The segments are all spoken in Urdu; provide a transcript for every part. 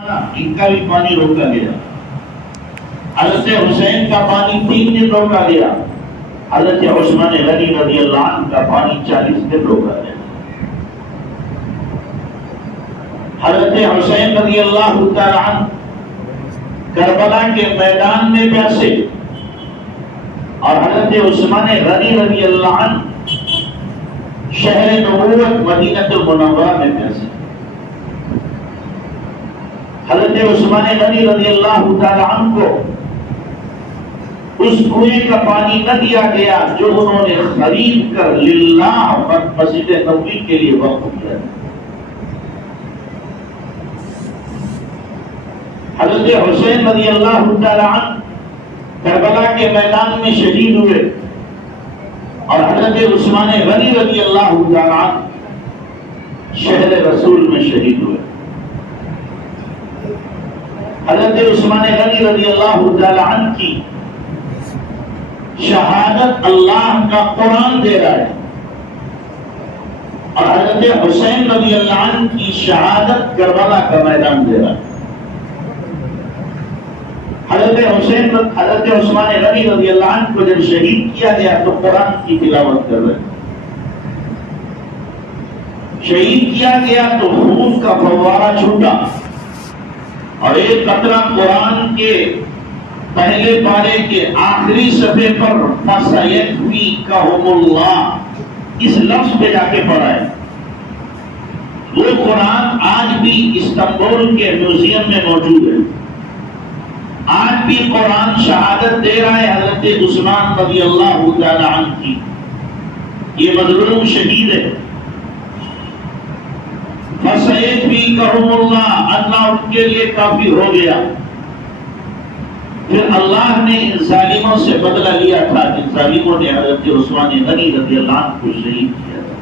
ان کا بھی پانی روکا گیا. حضرت حسین کا پانی 3 دن روکا گیا. حضرت عثمان غنی رضی اللہ عنہ کا پانی 40 دن روکا گیا. حضرت حسین رضی اللہ تعالی عنہ کربلا کے میدان میں پیاسے اور حضرت عثمان غنی رضی اللہ عنہ شہر نبوت مدینہ المنورہ میں پیاسے. حضرت عثمان غنی رضی اللہ تعالی عنہ کو اس کنویں کا پانی نہ دیا گیا جو انہوں نے خرید کر للہ مسجد نبوی کے لیے وقف کیا. حضرت حسین رضی اللہ تعالی عنہ کربلا کے میدان میں شہید ہوئے اور حضرت عثمان غنی رضی اللہ تعالی عنہ شہر رسول میں شہید ہوئے. حضرت عثمان غنی رضی اللہ تعالی عنہ کی شہادت اللہ کا قرآن دے رہا ہے اور حضرت حسین رضی اللہ عنہ کی شہادت کربلا کا میدان دے رہا ہے. حضرت عثمان غنی رضی اللہ عنہ کو جب شہید کیا گیا تو قرآن کی تلاوت کر رہے. شہید کیا گیا تو خون کا فوارہ چھوٹا اور ایک قطرہ قرآن کے پہلے پارے کے آخری صفحے پر فَسَيَكْفِيكَهُمُ اللَّهُ اس لفظ پہ جا کے پڑھا ہے. وہ قرآن آج بھی استنبول کے میوزیم میں موجود ہے. آج بھی قرآن شہادت دے رہا ہے حضرت عثمان رضی اللہ تعالی عنہ کی. یہ مظلوم شہید ہے. فَسَيَكْفِيكَهُمُ اللَّهُ اللہ ان کے لیے کافی ہو گیا. پھر اللہ نے ان ظالموں سے بدلہ لیا تھا جن ظالموں نے حضرت عثمان غنی رضی اللہ عنہ کو شہید کیا تھا.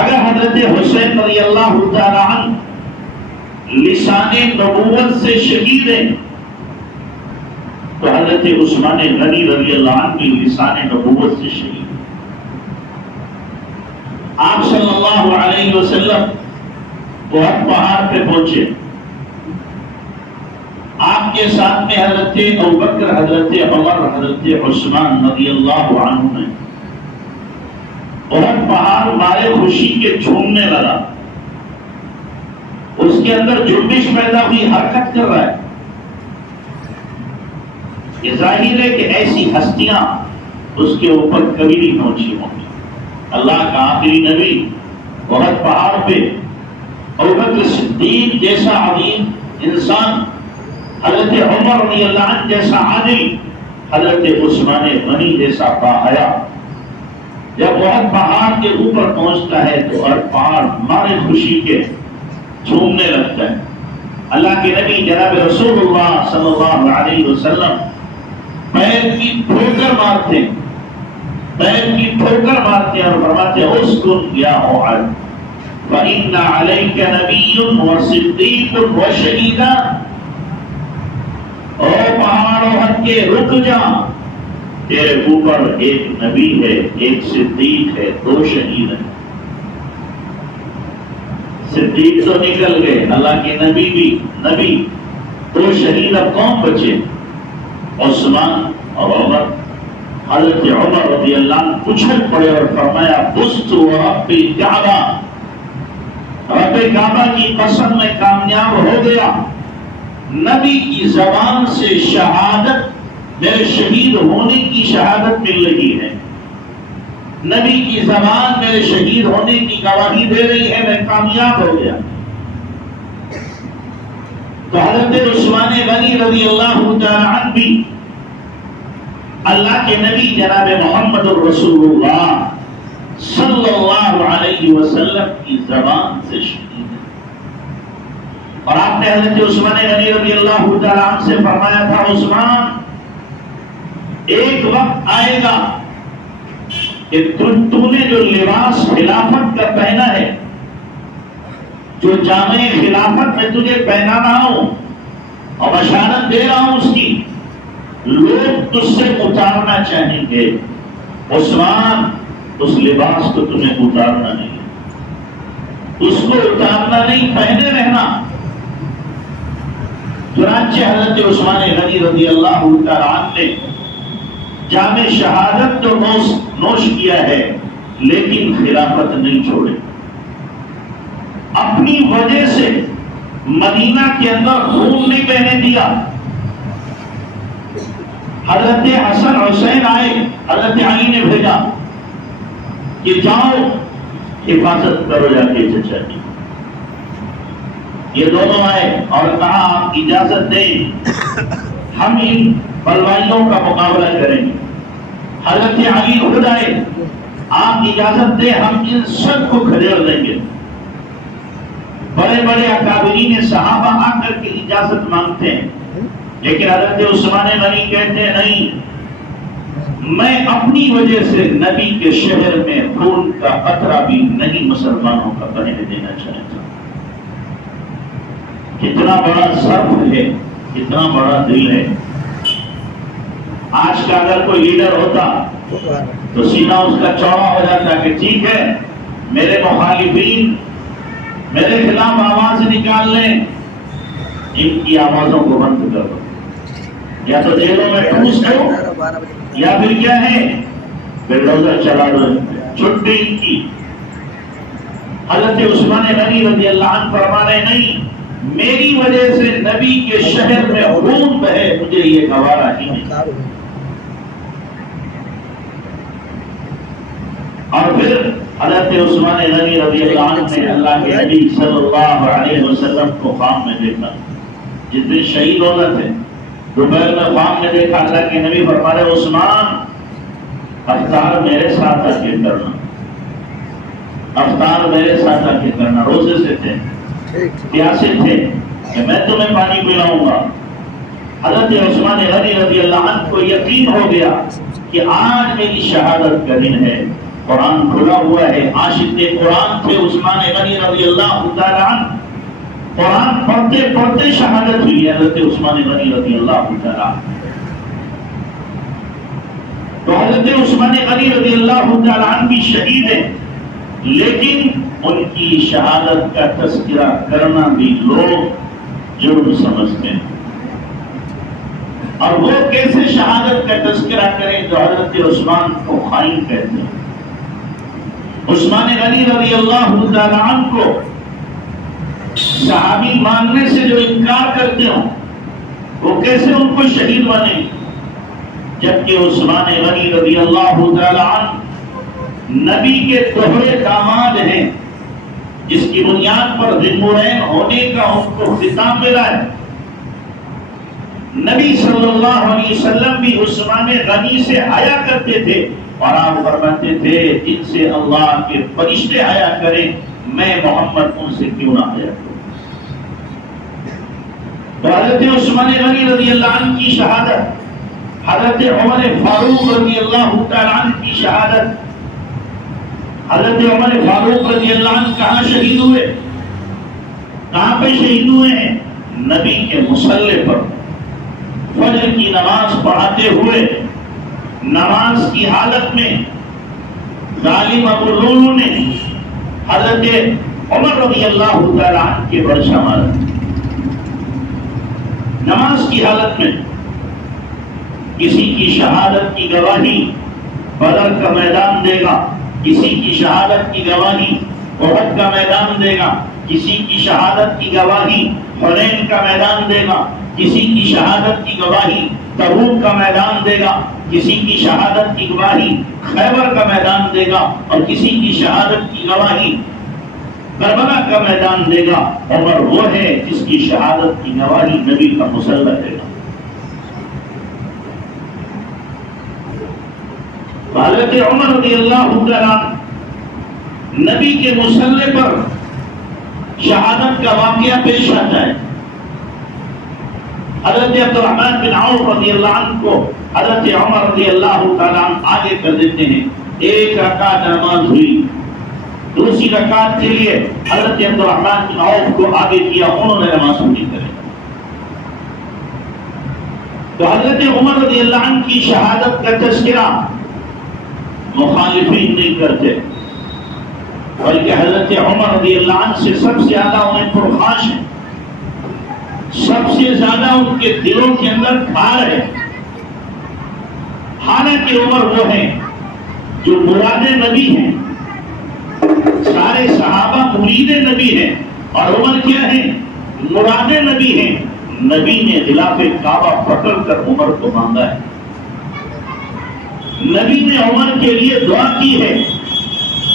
اگر حضرت حسین رضی اللہ تعالی عنہ لسان نبوت سے شہید ہیں تو حضرت عثمان غنی رضی اللہ عنہ بھی لسان نبوت سے شہید. آپ صلی اللہ علیہ وسلم بہت پہاڑ پہ پہنچے. آپ کے ساتھ میں حضرت ابوبکر، حضرت عمر، حضرت عثمان رضی اللہ عنہ نے بہت پہاڑ مارے خوشی کے جھومنے لگا. اس کے اندر جنبش پیدا ہوئی، حرکت کر رہا ہے. یہ ظاہر ہے کہ ایسی ہستیاں اس کے اوپر کبھی نہیں پہنچی ہوں گی. اللہ کا آخری نبی بہت پہاڑ پہ، ابوبکر صدیق جیسا عظیم انسان، حضرت عمر رضی اللہ عنہ جیسا عادل، حضرت عثمان غنی جیسا باحیا. جب بہت پہاڑ کے اوپر پہنچتا ہے تو ہر پہاڑ مارے خوشی کے جھومنے لگتا ہے. اللہ کے نبی جناب رسول اللہ صلی اللہ علیہ وسلم پیر کی ٹھوکر مارتے اور فرماتے اسکن یا موعد فإن علیک نبی وصدیق وشہیدان. او پہاڑوں ہٹ کے رک جا، تیرے اوپر ایک نبی ہے، ایک صدیق ہے، 2 شہید ہیں. صدیق تو نکل گئے، اللہ کے نبی بھی نبی، 2 شہید اب کون بچے؟ عثمان اور عمر. حضرت عمر رضی اللہ عنہ اچھل پڑے اور فرمایا بست ورب الکعبہ، رب کعبہ کی قسم میں کامیاب ہو گیا. نبی کی زبان سے شہادت، میرے شہید ہونے کی شہادت مل رہی ہے. نبی کی زبان میرے شہید ہونے کی گواہی دے رہی ہے، میں کامیاب ہو گیا. تو حضرت عثمان غنی رضی اللہ تعالی عنہ بھی اللہ کے نبی جناب محمد الرسول اللہ صلی اللہ علیہ وسلم کی زبان سے شہید ہے. اور آپ نے حضرت عثمان غنی رضی اللہ تعالی عنہ سے فرمایا تھا عثمان ایک وقت آئے گا کہ تو نے جو لباس خلافت کا پہنا ہے، جو جامع خلافت میں تجھے پہنا رہا ہوں اور بشارت دے رہا ہوں اس کی، لوگ تجھ سے اتارنا چاہیں گے. عثمان اس لباس کو تمہیں اتارنا نہیں، اس کو اتارنا نہیں، چنانچہ حضرت عثمان غنی رضی اللہ تعالیٰ عنہ نے جام شہادت تو نوش کیا ہے لیکن خلافت نہیں چھوڑے. اپنی وجہ سے مدینہ کے اندر خون نہیں بہنے دیا. حضرت حسن حسین آئے, حضرت علی نے بھیجا کہ جاؤ حفاظت کرو جا کے چچا کی. یہ دونوں آئے اور کہا آپ اجازت دیں ہم ان بلوائیوں کا مقابلہ کریں گے. حضرت علی خود آئے, آپ اجازت دیں ہم ان سب کو کھڑے دیں گے. بڑے بڑے اکابرین صحابہ آ کر کے اجازت مانگتے ہیں, لیکن حضرت عثمان غنی کہتے ہیں نہیں, میں اپنی وجہ سے نبی کے شہر میں خون کا قطرہ بھی نہیں مسلمانوں کا بہنے دینا چاہتا. کتنا بڑا ضرف ہے, کتنا بڑا دل ہے. آج کا اگر کوئی لیڈر ہوتا تو سینہ اس کا چوڑا ہو جاتا کہ ٹھیک ہے میرے مخالفین میرے خلاف آواز نکال لیں, ان کی آوازوں کو بند کر دو, یا تو جیلوں میں ٹھوس دو یا پھر کیا ہے بلڈوزر چلا دو, چھٹی ان کی. حضرت عثمان غنی رضی اللہ عنہ فرما رہے نہیں, میری وجہ سے نبی کے شہر میں خون بہے مجھے یہ گوارا ہی نہیں. اور پھر حضرت عثمان غنی رضی اللہ عنہ نے اللہ کے نبی صلی اللہ علیہ وسلم کو خواب میں دیکھا. جس دن شہید ہونا تھے دوپہر میں خواب میں دیکھا, اللہ کے نبی فرما رہے عثمان افطار میرے ساتھ آ کے کرنا, افطار میرے ساتھ آ کے کرنا. روزے سے تھے, پیاسے تھے کہ میں تمہیں پانی پلاؤں گا. حضرت عثمان غنی رضی اللہ عنہ کو یقین ہو گیا کہ آج میری شہادت کا دن ہے. قرآن کھلا ہوا ہے, عاشق قرآن تھے عثمان غنی رضی اللہ تعالی عنہ. قرآن پڑھتے پڑھتے شہادت ہوئی حضرت عثمان غنی رضی اللہ تعالی عنہ. تو حضرت عثمان غنی رضی اللہ تعالی عنہ بھی شہید ہیں, لیکن ان کی شہادت کا تذکرہ کرنا بھی لوگ جرم سمجھتے ہیں. اور وہ کیسے شہادت کا تذکرہ کریں جو حضرت عثمان کو خائن کہتے ہیں. عثمان غنی رضی اللہ تعالی عنہ کو صحابی ماننے سے جو انکار کرتے ہوں وہ کیسے ان کو شہید مانیں, جبکہ عثمان غنی رضی اللہ تعالی عنہ نبی کے دوہرے داماد ہیں, جس کی بنیاد پر ذمورین ہونے کا ان کو خطاب ملا ہے. نبی صلی اللہ علیہ وسلم بھی عثمان غنی سے حیا کرتے تھے اور آپ فرماتے تھے جن سے اللہ کے فرشتے حیا کریں میں محمد ان سے کیوں نہ حیا کروں. تو حضرت عثمان غنی رضی اللہ عنہ کی شہادت, حضرت عمر فاروق رضی اللہ تعالی عنہ کی شہادت. حضرت عمر فاروق رضی اللہ عنہ کہاں شہید ہوئے, کہاں پہ شہید ہوئے ہیں؟ نبی کے مصلی پر فجر کی نماز پڑھاتے ہوئے نماز کی حالت میں ظالم ابو لولو نے حضرت عمر رضی اللہ تعالی عنہ کے برشا مارا. نماز کی حالت میں کسی کی شہادت کی گواہی بدر کا میدان دے گا, کسی کی شہادت کی گواہی احد کا میدان دے گا, کسی کی شہادت کی گواہی حنین کا میدان دے گا, کسی کی شہادت کی گواہی تبوک کا میدان دے گا, کسی کی شہادت کی گواہی خیبر کا میدان دے گا, اور کسی کی شہادت کی گواہی کربلا کا میدان دے گا. عمر وہ ہے جس کی شہادت کی گواہی نبی کا مصلی دے گا. حضرت عمر رضی اللہ تعالی نبی کے مصلی پر شہادت کا واقعہ پیش آتا ہے. حضرت عبدالرحمن بن عوف رضی اللہ عنہ کو حضرت عمر رضی اللہ تعالی عنہ آگے کر دیتے ہیں. ایک رکعت نماز ہوئی, دوسری رکعت کے لیے حضرت عبدالرحمن بن عوف کو آگے کیا, انہوں نے نماز پوری کری. تو حضرت عمر رضی اللہ عنہ کی شہادت کا تذکرہ مخالفین نہیں کرتے, بلکہ حضرت عمر رضی اللہ عنہ سے سب سے زیادہ انہیں پرخاش ہیں. سب سے زیادہ ان کے دلوں کے اندر کھار ہے. حالانکہ عمر وہ ہیں جو مراد نبی ہیں. سارے صحابہ مرید نبی ہیں اور عمر کیا ہے؟ مراد نبی ہیں. نبی نے غلاف کعبہ پکڑ کر عمر کو مانگا ہے. نبی نے عمر کے لیے دعا کی ہے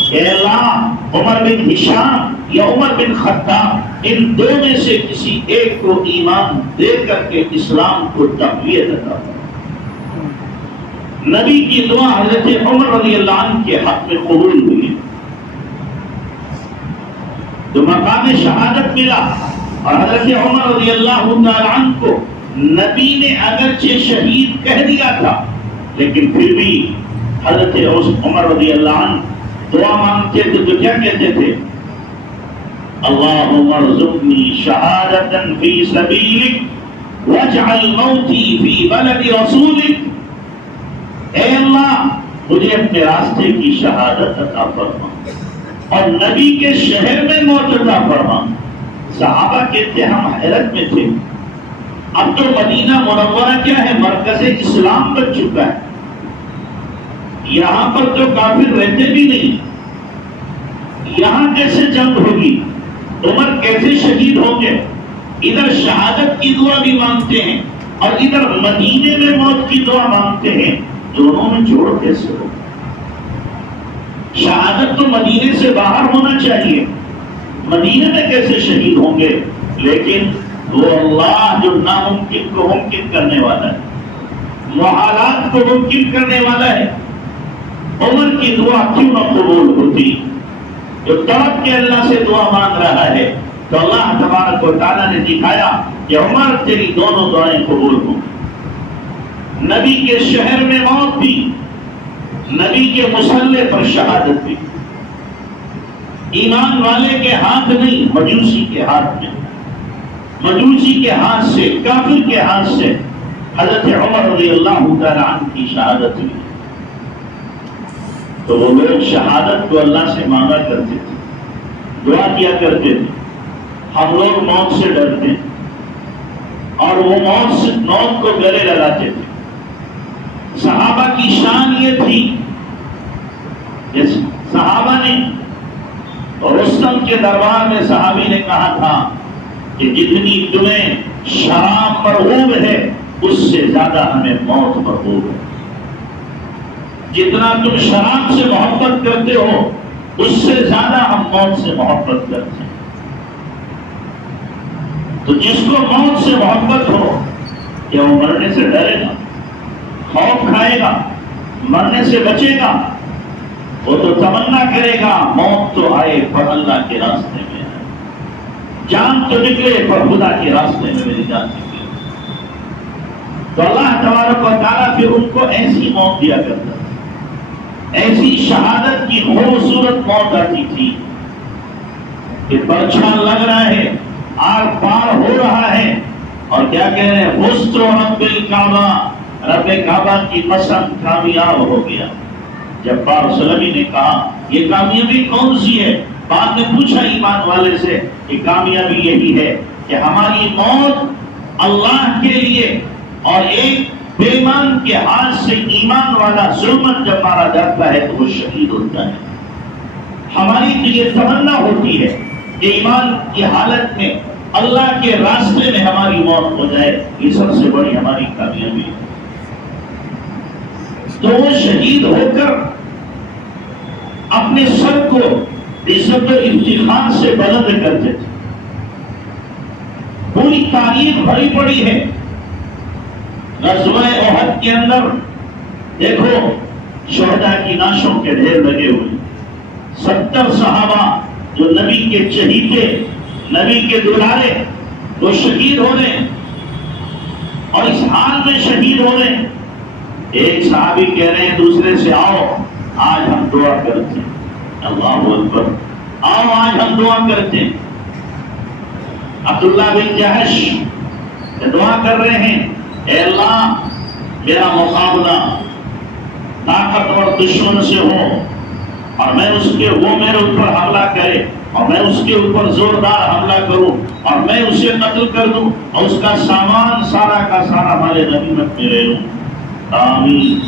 کہ اللہ عمر بن ہشام یا عمر بن خطاب ان دو میں سے کسی ایک کو ایمان دے کر کے اسلام کو تقویت عطا فرما. نبی کی دعا حضرت عمر رضی اللہ عنہ کے حق میں قبول ہوئی ہے تو مقام شہادت ملا. اور حضرت عمر رضی اللہ تعالی عنہ کو نبی نے اگرچہ شہید کہہ دیا تھا لیکن پھر بھی حضرت عمر رضی اللہ عنہ دعا مانگتے تھے تو کیا کہتے تھے؟ اللہم ارزقنی شہادتا فی سبیلک واجعل موتی فی بلد رسولک. اے اللہ مجھے اپنے راستے کی شہادت عطا فرما اور نبی کے شہر میں موت عطا فرما. صحابہ کہتے ہم حیرت میں تھے. اب تو مدینہ منورہ کیا ہے؟ مرکز اسلام بن چکا ہے. یہاں پر تو کافر رہتے بھی نہیں. یہاں کیسے جنگ ہوگی؟ عمر کیسے شہید ہوں گے؟ ادھر شہادت کی دعا بھی مانگتے ہیں اور ادھر مدینے میں موت کی دعا مانگتے ہیں. دونوں میں جوڑ کیسے ہو؟ شہادت تو مدینے سے باہر ہونا چاہیے. مدینے میں کیسے شہید ہوں گے؟ لیکن وہ اللہ جو ناممکن کو ممکن کرنے والا ہے, محالات کو ممکن کرنے والا ہے. عمر کی دعا کیوں نہ قبول ہوتی؟ جو تڑپ کے اللہ سے دعا مانگ رہا ہے تو اللہ تبارک و تعالیٰ نے دکھایا کہ عمر تیری دونوں دعائیں قبول ہوں. نبی کے شہر میں موت بھی, نبی کے مصلے پر شہادت بھی. ایمان والے کے ہاتھ نہیں, مجوسی کے ہاتھ میں, مجوسی کے ہاتھ سے, کافر کے ہاتھ سے حضرت عمر رضی اللہ تعالیٰ عنہ کی شہادت ہوئی. تو وہ لوگ شہادت کو اللہ سے مانگا کرتے تھے, دعا کیا کرتے تھے. ہم لوگ موت سے ڈرتے ہیں اور وہ موت کو گلے لگاتے تھے. صحابہ کی شان یہ تھی, صحابہ نے رستم کے دربار میں صحابی نے کہا تھا کہ جتنی تمہیں شراب مرغوب ہے اس سے زیادہ ہمیں موت مرغوب ہے. جتنا تم شراب سے محبت کرتے ہو اس سے زیادہ ہم موت سے محبت کرتے ہیں. تو جس کو موت سے محبت ہو کیا وہ مرنے سے ڈرے گا, خوف کھائے گا, مرنے سے بچے گا؟ وہ تو تمنا کرے گا موت تو آئے پر اللہ کے راستے میں ہے, جان تو نکلے پر خدا کے راستے میں میری جان نکلے. تو اللہ تبارک و تعالیٰ پھر ان کو ایسی موت دیا کرتا تھا, ایسی شہادت کی خوبصورت موت آتی تھی کہ پرچھان لگ رہا ہے, آر پار ہو رہا ہے اور کیا کہہ رہے ہیں, فزت رب الکعبہ, رب کعبہ کی قسم کامیاب ہو گیا. جب سلمی نے کہا یہ کامیابی کون سی ہے, بعد میں پوچھا ایمان والے سے کہ کامیابی یہی ہے کہ ہماری موت اللہ کے لیے اور ایک بے ایمان کے ہاتھ سے ایمان والا ظلمت جب مارا جاتا ہے تو وہ شہید ہوتا ہے. ہماری تو یہ تمنا ہوتی ہے کہ ایمان کی حالت میں اللہ کے راستے میں ہماری موت ہو جائے, یہ سب سے بڑی ہماری کامیابی ہے. تو وہ شہید ہو کر اپنے سر کو عزت و افتخار سے بلند کرتے تھے. پوری تاریخ بھری پڑی ہے. غزوہ احد کے اندر دیکھو شہداء کی لاشوں کے ڈھیر لگے ہوئے, 70 صحابہ جو نبی کے چہیتے, نبی کے دلارے, وہ شہید ہو رہے ہیں اور اس حال میں شہید ہو رہے ہیں. ایک صحابی کہہ رہے ہیں دوسرے سے, آؤ آج ہم دعا کرتے ہیں. اللہ اکبر, آؤ آج ہم دعا کرتے ہیں. عبداللہ بن جہش دعا کر رہے ہیں, اے اللہ میرا مقابلہ طاقتور دشمن سے ہو اور میں اس کے وہ میرے اوپر حملہ کرے اور میں اس کے اوپر زوردار حملہ کروں اور میں اسے قتل کر دوں اور اس کا سامان سارا کا سارا ہمارے غنیمت میں لے لوں. آمین.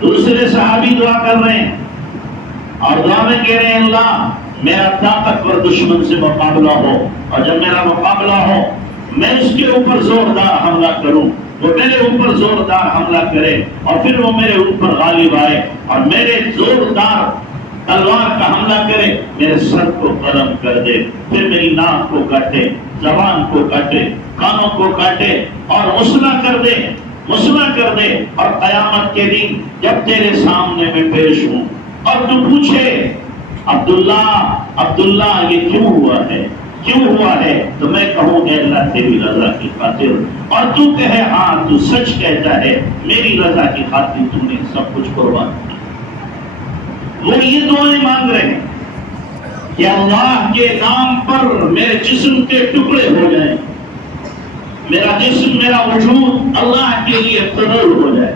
دوسرے صحابی دعا کر رہے ہیں اور دعا میں کہہ رہے ہیں اللہ میرا طاقتور دشمن سے مقابلہ ہو اور جب میرا مقابلہ ہو میں اس کے اوپر زوردار حملہ کروں, وہ میرے اوپر زوردار حملہ کرے اور پھر وہ میرے اوپر غالب آئے اور میرے زوردار تلوار کا حملہ کرے, میرے سر کو قلم کر دے, پھر میری ناک کو کاٹے, زبان کو کاٹے, کانوں کو کاٹے اور مسلح کر دے, مسلح کر دے. اور قیامت کے دن جب تیرے سامنے میں پیش ہوں اور تو پوچھے عبداللہ یہ کیوں ہوا ہے, کیوں ہوا ہے, تو میں کہوں کہ اللہ تیری رضا کی خاطر, اور تو کہے ہاں تو سچ کہتا ہے میری رضا کی خاطر تم نے سب کچھ قربان کیا. وہ یہ دعائیں مانگ رہے ہیں کہ اللہ کے نام پر میرے جسم کے ٹکڑے ہو جائیں, میرا جسم میرا وجود اللہ کے لیے قبول ہو جائے.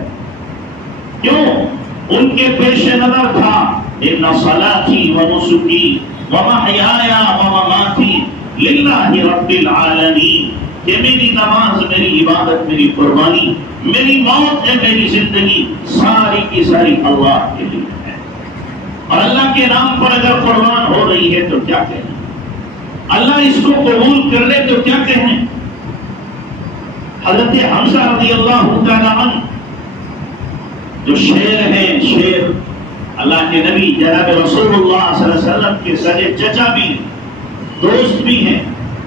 کیوں؟ ان کے پیش نظر تھا ان صلاتی و نسکی و محیایا و مماتی للہ رب العالمین, کہ میری نماز, میری عبادت, میری قربانی, میری موت ہے, میری زندگی ساری کی ساری اللہ کے لیے ہے. اور اللہ کے نام پر اگر قربان ہو رہی ہے تو کیا کہیں, اللہ اس کو قبول کر لے تو کیا کہیں. حضرت حمزہ رضی اللہ تعالیٰ عنہ جو شیر ہیں, شیر اللہ کے نبی جناب رسول اللہ صلی اللہ علیہ وسلم کے سگے چچا بھی ہیں, دوست بھی ہیں,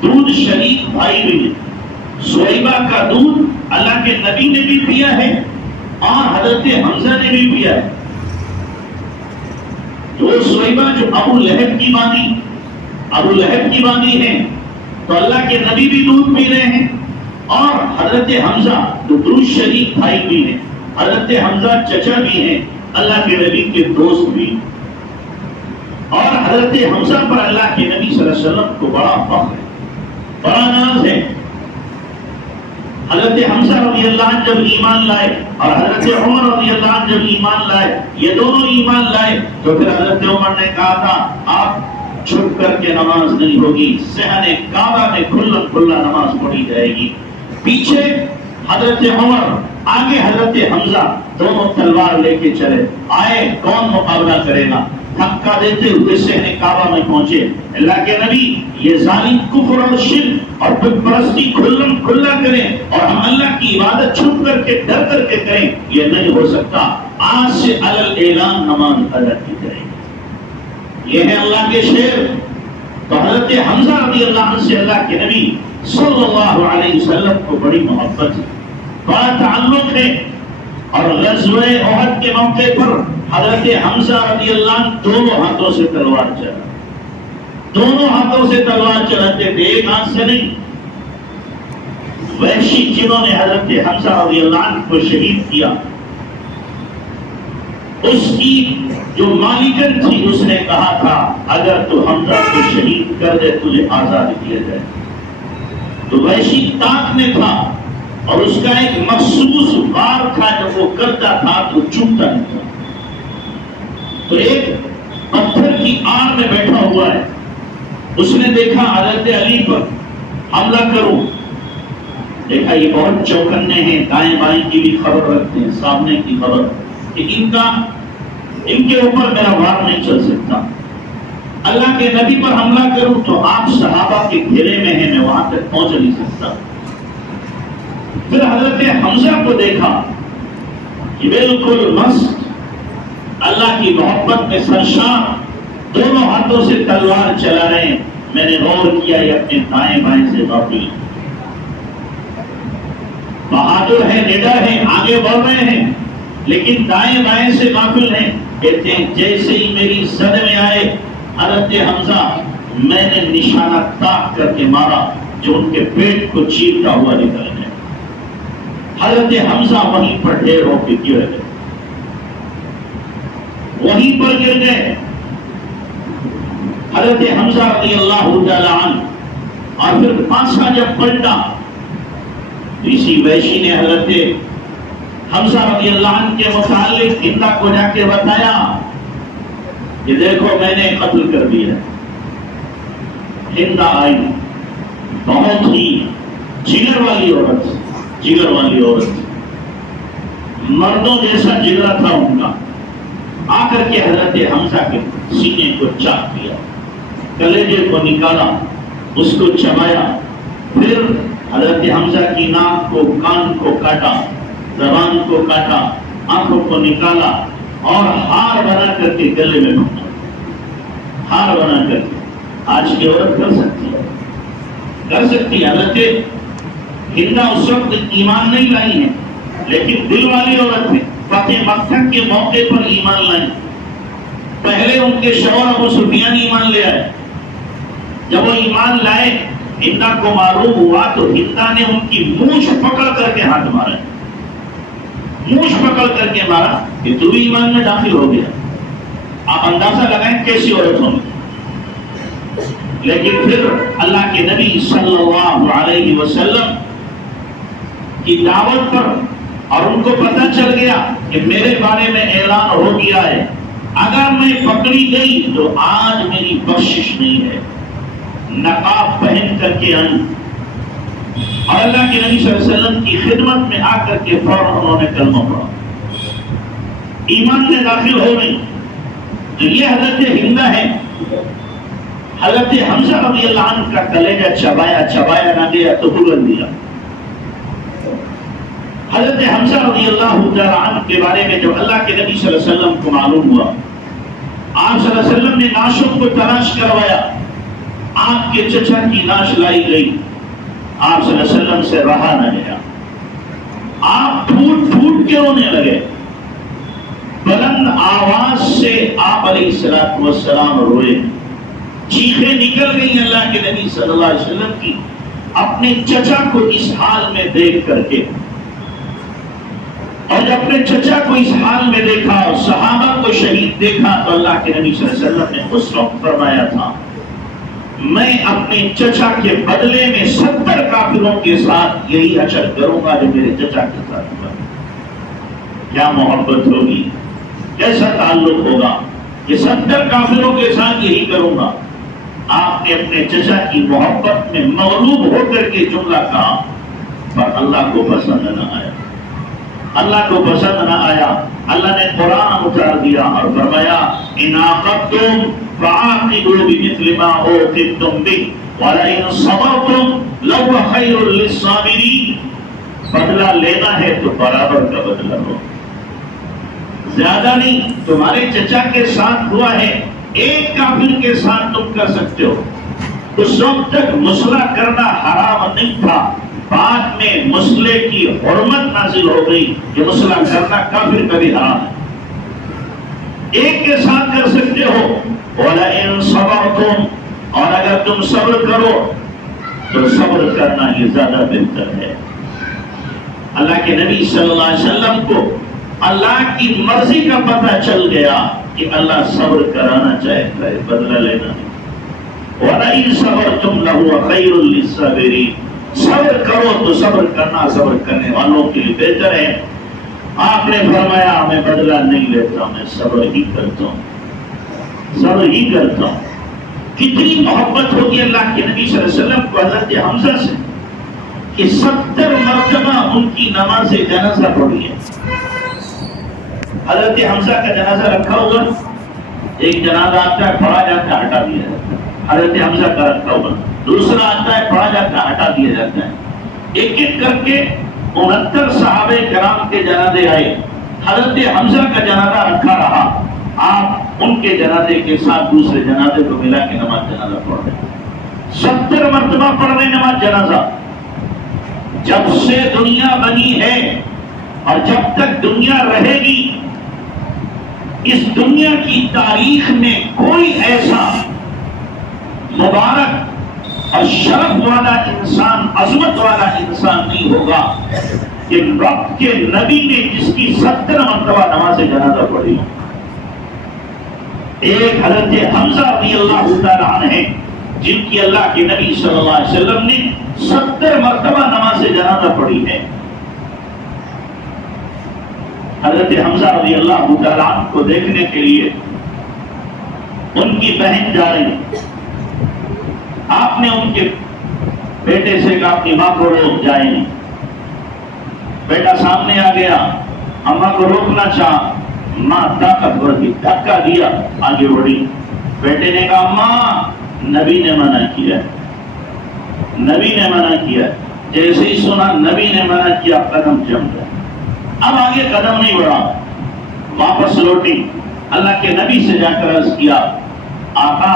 دودھ شریک بھائی بھی ہیں. سویبہ کا دودھ اللہ کے نبی نے بھی پیا ہے اور حضرت حمزہ نے بھی پیا ہے. تو سویبہ جو ابو لہب کی بانی ہے, تو اللہ کے نبی بھی دودھ پی رہے ہیں اور حضرت حمزہ جو دودھ شریک بھائی بھی ہیں, حضرت حمزہ چچا بھی ہیں, اللہ کے نبی کے دوست بھی. اور حضرت حمزہ پر اللہ کے نبی صلی اللہ علیہ وسلم کو بڑا فخر ہے, بڑا ناز ہے. حضرت حمزہ رضی اللہ عنہ جب ایمان لائے اور حضرت عمر رضی اللہ عنہ جب ایمان لائے, یہ دونوں ایمان لائے, تو پھر حضرت عمر نے کہا تھا آپ چھپ کر کے نماز نہیں ہوگی, صحن کعبہ میں کھلا نماز پڑھی جائے گی. پیچھے حضرت عمر, آگے حضرت حمزہ, دونوں تلوار لے کے چلے آئے, کون مقابلہ کرے گا. دھکا دیتے ہوئے صحن کعبہ میں پہنچے. اللہ کے نبی یہ ظالم کفر اور شرک اور بت پرستی کھلا کریں اور ہم اللہ کی عبادت چھپ کر کے ڈر کر کے کریں, یہ نہیں ہو سکتا. آج سے علل اعلان نماز ادا کی جائے گی. یہ ہے اللہ کے شیر. تو حضرت حمزہ رضی اللہ عنہ سے اللہ کے نبی صلی اللہ علیہ وسلم کو بڑی محبت ہے, بڑا تعلق ہے. اور غزوہ احد کے موقع پر حضرت حمزہ رضی اللہ عنہ دونوں ہاتھوں سے تلوار چلا, دونوں ہاتھوں سے تلوار چلاتے تھے, ایک ہاتھ سے نہیں. وحشی جنہوں نے حضرت حمزہ رضی اللہ عنہ کو شہید کیا, اس کی جو مالکن تھی اس نے کہا تھا اگر تو حمزہ کو شہید کر دے تجھے آزاد کیا جائے. تو وحشی طاق میں تھا اور اس کا ایک مخصوص وار تھا, جب وہ کرتا تھا تو چومتا نہیں تھا. تو ایک پتھر کی آڑ میں بیٹھا ہوا ہے, اس نے دیکھا حضرت علی پر حملہ کروں, دیکھا یہ بہت چوکنے ہیں, دائیں بائیں کی بھی خبر رکھتے ہیں, سامنے کی خبر, کہ ان کے اوپر میرا وار نہیں چل سکتا. اللہ کے نبی پر حملہ کروں تو آپ صحابہ کے گھیرے میں ہیں, میں وہاں تک پہنچ نہیں سکتا. پھر حضرت حمزہ کو دیکھا کہ بالکل مست, اللہ کی محبت میں سرشار, دونوں ہاتھوں سے تلوار چلا رہے ہیں. میں نے غور کیا یہ اپنے دائیں بائیں سے غافل, بہادر ہیں, نڈر ہیں, آگے بڑھ رہے ہیں, لیکن دائیں بائیں سے غافل ہیں. کہتے ہیں جیسے ہی میری زد میں آئے حضرت حمزہ, میں نے نشانہ تاک کر کے مارا جو ان کے پیٹ کو چیرتا ہوا نکل گیا. حضرت حمزہ وہیں پر ڈھیر ہو کے گر گئے, وہیں پر گر گئے. حضرت حمزہ رضی اللہ تعالی عنہ, اور پھر پانسا جب پلٹا تو اسی وحشی نے حضرت حمزہ رضی اللہ عنہ کے متعلق ہندا کو جا کے بتایا کہ دیکھو میں نے قتل کر دیا. ہندا آئی، بہت ہی جگر والی عورت، مردوں جیسا جگرا تھا ان کا. آ کر کے حضرت حمزہ کے سینے کو چاک دیا، کلیجے کو نکالا، اس کو چبایا، پھر حضرت حمزہ کی ناک کو، کان کو کاٹا، زبان کو کاٹا، آنکھوں کو نکالا اور ہار بنا کر کے گلے میں باندھا. ہار بنا کر کے آج کی عورت کر سکتی ہے. حضرت ہندا اس وقت ایمان نہیں لائی ہے، لیکن دل والی عورت ہے. فتح مکہ کے موقع پر ایمان لائی. پہلے ان کے شوہر ابو سفیان ایمان لے آئے. جب وہ ایمان لائے، ہندا کو معلوم ہوا تو ہندا نے ان کی مونچھ پکڑ کر کے ہاتھ مارا. مونچھ پکڑ کر کے مارا کہ تو بھی ایمان میں داخل ہو گیا. آپ اندازہ لگائیں کیسی عورت ہوگی. لیکن پھر اللہ کے نبی صلی اللہ علیہ وسلم کی دعوت پر، اور ان کو پتہ چل گیا کہ میرے بارے میں اعلان ہو گیا ہے، اگر میں پکڑی گئی تو آج میری بخشش نہیں ہے. نقاب پہن کر کے آئی اور اللہ کے نبی صلی اللہ علیہ وسلم کی خدمت میں آ کر کے فوراً انہوں نے کلمہ پڑھا، ایمان میں داخل ہو گئی. تو یہ حضرت ہندا ہے. حضرت حمزہ رضی اللہ عنہ کا کلیجہ چبایا نہ گیا تو بگل دیا. حضرت حمزہ رضی اللہ تعالی عنہ کے بارے میں جب اللہ کے نبی صلی اللہ علیہ وسلم کو معلوم ہوا، آپ صلی اللہ علیہ وسلم نے ناشوں کو تلاش کروایا. آپ کے چچا کی لاش لائی گئی. آپ صلی اللہ علیہ وسلم سے رہا نہ گیا. آپ پھوٹ پھوٹ کے رونے لگے. بلند آواز سے آپ علیہ السلام روئے. چیخیں نکل گئی اللہ کے نبی صلی اللہ علیہ وسلم کی اپنے چچا کو اس حال میں دیکھ کر کے. اور جب اپنے چچا کو اس حال میں دیکھا اور صحابہ کو شہید دیکھا تو اللہ کے نبی صلی اللہ علیہ وسلم نے اس وقت فرمایا تھا، میں اپنے چچا کے بدلے میں 70 کافروں کے ساتھ یہی حشر کروں گا جو میرے چچا کے ساتھ ہوا. کیا محبت ہوگی، کیسا تعلق ہوگا کہ 70 کافروں کے ساتھ یہی کروں گا. آپ نے اپنے چچا کی محبت میں مغلوب ہو کر کے جملہ کہا، پر اللہ کو پسند نہ آیا. اللہ کو پسند نہ آیا. اللہ نے قرآن اتار دیا اور فرمایا، ان عاقبتم فعاقبوا بمثل ما عوقبتم به ولئن صبرتم لهو خير للصابرين. بدلہ لینا ہے تو برابر کا بدلہ لو، زیادہ نہیں. تمہارے چچا کے ساتھ ہوا ہے، ایک کافر کے ساتھ تم کر سکتے ہو. اس وقت تک مسئلہ کرنا حرام نہیں تھا، بعد میں مسئلے کی حرمت نازل ہو گئی کہ مسئلہ کرنا کافر کا بھی حرام ہے. ایک کے ساتھ کر سکتے ہو. وَلَئِن صَبَرْتُمْ، اور اگر تم صبر کرو تو صبر کرنا یہ زیادہ بہتر ہے. اللہ کے نبی صلی اللہ علیہ وسلم کو اللہ کی مرضی کا پتہ چل گیا کہ اللہ صبر کرانا چاہتا ہے، بدلہ لینا نہیں. وَلَئِن صَبَرْتُمْ لَهُوَ خَيْرٌ لِلصَّابِرِينَ. صبر کرو تو صبر کرنا صبر کرنے والوں کے لیے بہتر ہے. آپ نے فرمایا میں بدلہ نہیں لیتا، میں صبر ہی کرتا ہوں، صبر ہی کرتا ہوں. کتنی محبت ہوگی اللہ کے نبی صلی اللہ علیہ وسلم کو حضرت حمزہ سے کہ 70 مرتبہ ان کی نماز جنازہ پڑھی ہے. حضرت حمزہ کا جنازہ رکھا ہوا، ایک جنازہ آتا ہے پڑھا جاتا ہے ہٹا دیا جاتا ہے. حضرت حمزہ کا رکھا ہوا، دوسرا آتا ہے پڑھا جاتا ہے ہٹا دیا جاتا ہے. ایک ایک کر کے 69 صحابہ کرام کے جنازے آئے. حضرت حمزہ کا جنازہ رکھا رہا. آپ ان کے جنازے کے ساتھ دوسرے جنازے کو ملا کے نماز جنازہ پڑھ رہے. 70 مرتبہ پڑھ رہے نماز جنازہ. جب سے دنیا بنی ہے اور جب تک دنیا رہے گی، اس دنیا کی تاریخ میں کوئی ایسا مبارک اور شرف والا انسان، عظمت والا انسان نہیں ہوگا کہ رب کے نبی نے جس کی 70 مرتبہ نماز جنازہ پڑھی. ایک حضرت حمزہ رضی اللہ تعالی عنہ ہیں جن کی اللہ کے نبی صلی اللہ علیہ وسلم نے 70 مرتبہ نماز جنازہ پڑھی ہے. حضرت حمزہ رضی اللہ تعالی عنہ کو دیکھنے کے لیے ان کی بہن جا رہی. آپ نے ان کے بیٹے سے کہا اپنی ماں کو روک، جائے نہیں۔ بیٹا سامنے آ گیا، اماں کو روکنا چاہا، ماں طاقتور کی دھکا دیا، آگے بڑھی۔ بیٹے نے کہا اماں نبی نے منع کیا، نبی نے منع کیا۔ جیسے ہی سنا نبی نے منع کیا، قدم جم گیا، اب آگے قدم نہیں بڑھا، واپس لوٹی۔ اللہ کے نبی سے جا کر عرض کیا آقا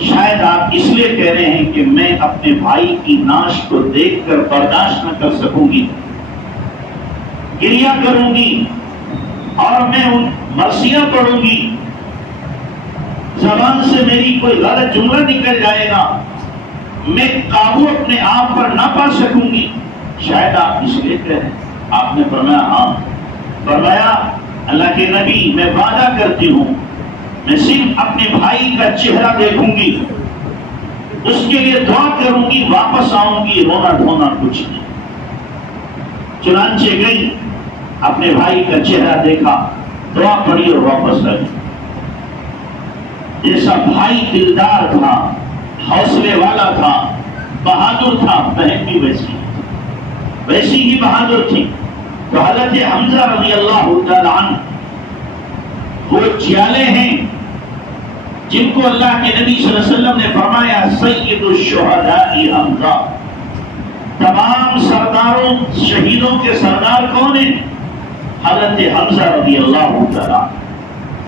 شاید آپ اس لیے کہہ رہے ہیں کہ میں اپنے بھائی کی ناش کو دیکھ کر برداشت نہ کر سکوں گی، گریہ کروں گی اور میں ان مرثیہ پڑھوں گی، زبان سے میری کوئی غلط جملہ نکل جائے گا، میں قابو اپنے آپ پر نہ پا سکوں گی، شاید آپ اس لیے کہہ رہے ہیں۔ آپ نے فرمایا ہاں۔ فرمایا اللہ کے نبی میں وعدہ کرتی ہوں میں صرف اپنے بھائی کا چہرہ دیکھوں گی، اس کے لیے دعا کروں گی، واپس آؤں گی، رونا دھونا کچھ نہیں۔ چنانچہ گئی، اپنے بھائی کا چہرہ دیکھا، دعا پڑھی اور واپس آئی۔ جیسا بھائی دلدار تھا، حوصلے والا تھا، بہادر تھا، بہن بھی ویسی ہی بہادر تھی۔ تو حضرت حمزہ رضی اللہ تعالیٰ عنہ وہ جیالے ہیں جن کو اللہ کے نبی صلی اللہ علیہ وسلم نے فرمایا سید الشہداء حمزہ، تمام سرداروں شہیدوں کے سردار کون ہیں؟ حضرت حمزہ رضی اللہ تعالیٰ،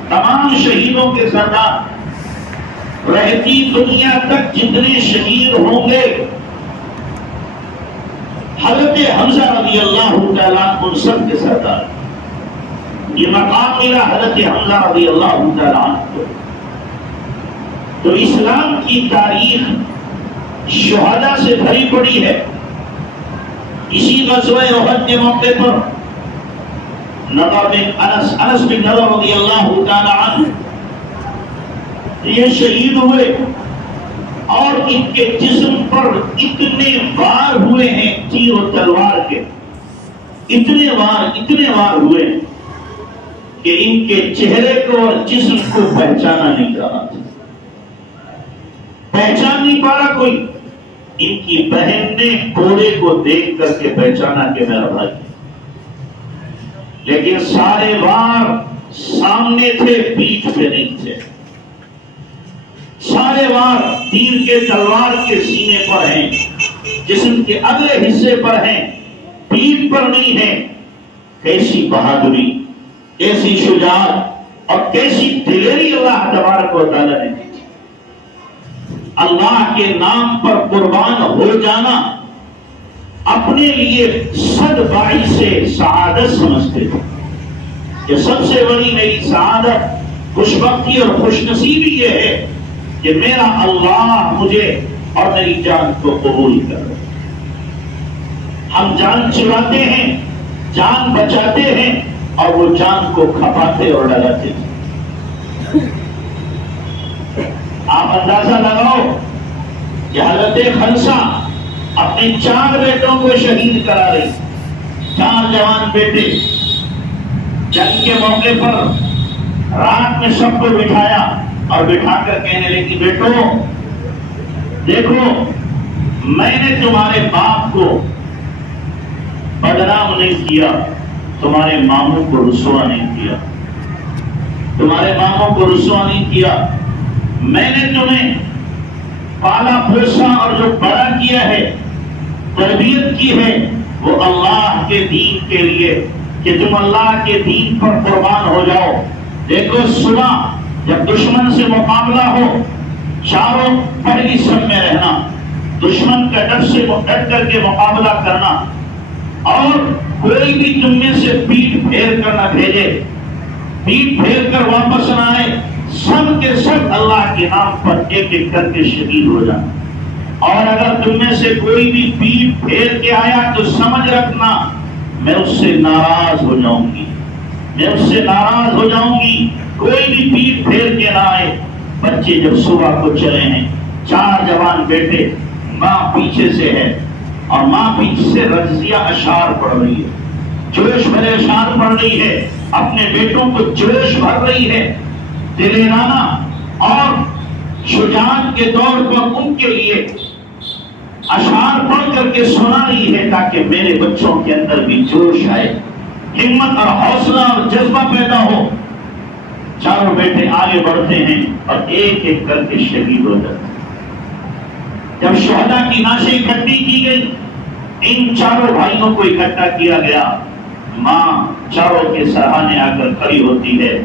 تمام شہیدوں کے سردار، رہتی دنیا تک جتنے شہید ہوں گے حضرت حمزہ رضی اللہ تعالیٰ ان سب کے سردار۔ یہ مقام ملا حضرت حمزہ رضی اللہ تعالیٰ عنہ۔ تو اسلام کی تاریخ شہداء سے بھری پڑی ہے۔ اسی غزوہ احد کے موقع پر انس بن نضر رضی اللہ تعالیٰ عنہ یہ شہید ہوئے اور ان کے جسم پر اتنے وار ہوئے ہیں تیر و تلوار کے، اتنے وار ہوئے کہ ان کے چہرے کو اور جسم کو پہچانا نہیں جا رہا تھا، پہچان نہیں پا رہا کوئی۔ ان کی بہن نے گھوڑے کو دیکھ کر کے پہچانا کہ میرا بھائی، لیکن سارے وار سامنے تھے، پیٹھ پہ نہیں تھے۔ سارے وار تیر کے تلوار کے سینے پر ہیں، جسم کے اگلے حصے پر ہیں، پیٹھ پر نہیں ہے۔ کیسی بہادری، کیسی شجاعت اور کیسی دلیری اللہ تبارک و تعالیٰ نے دی تھی۔ اللہ کے نام پر قربان ہو جانا اپنے لیے صد باعث سے سعادت سمجھتے تھے کہ سب سے بڑی میری سعادت، خوشبختی اور خوش نصیبی یہ ہے کہ میرا اللہ مجھے اور میری جان کو قبول کر رہے۔ ہم جان چراتے ہیں، جان بچاتے ہیں اور وہ جان کو کھپاتے اور ڈلاتے ہیں۔ آپ اندازہ لگاؤ کہ حضرت خنسا اپنے 4 بیٹوں کو شہید کرا رہی، 4 جوان بیٹے۔ جنگ کے موقع پر رات میں سب کو بٹھایا اور بٹھا کر کہنے لگی بیٹو دیکھو میں نے تمہارے باپ کو بدنام نہیں کیا، تمہارے ماموں کو رسوا نہیں کیا، تمہارے ماموں کو رسوا نہیں کیا، میں نے تمہیں پالا پوسا اور جو بڑا کیا ہے، تربیت کی ہے، وہ اللہ کے دین کے لیے کہ تم اللہ کے دین پر قربان ہو جاؤ۔ دیکھو صبح جب دشمن سے مقابلہ ہو، چاروں پہلی صف میں رہنا، دشمن کا ڈٹ کر کے مقابلہ کرنا، اور کوئی بھی تم میں سے پیٹ پھیر کر نہ بھیجے، پیٹ پھیر کر واپس نہ آئے، سب کے سب اللہ کے نام پر ایک ایک کر کے شہید ہو جانا۔ اور اگر تم میں سے کوئی بھی پیٹ پھیر کے آیا تو سمجھ رکھنا میں اس سے ناراض ہو جاؤں گی، میں اس سے ناراض ہو جاؤں گی۔ کوئی بھی پیٹ پھیر کے نہ آئے۔ بچے جب صبح کو چلے ہیں، 4 جوان بیٹے، ماں پیچھے سے ہے اور ماں پیچھے سے رضیہ اشعار پڑھ رہی ہے، جوش بھرے اشعار پڑھ رہی ہے، اپنے بیٹوں کو جوش بھر رہی ہے، دلیرانہ اور شجاعت کے طور پر ان کے لیے اشعار پڑھ کر کے سنا رہی ہے تاکہ میرے بچوں کے اندر بھی جوش آئے، ہمت اور حوصلہ اور جذبہ پیدا ہو۔ چاروں بیٹے آگے بڑھتے ہیں اور ایک ایک کر کے شہید ہو جاتے ہیں۔ جب شہداء کی نعشیں اکٹھی کی گئی، ان چاروں بھائیوں کو اکٹھا کیا گیا، ماں چاروں کے سراہانے آ کر کھڑی ہوتی ہے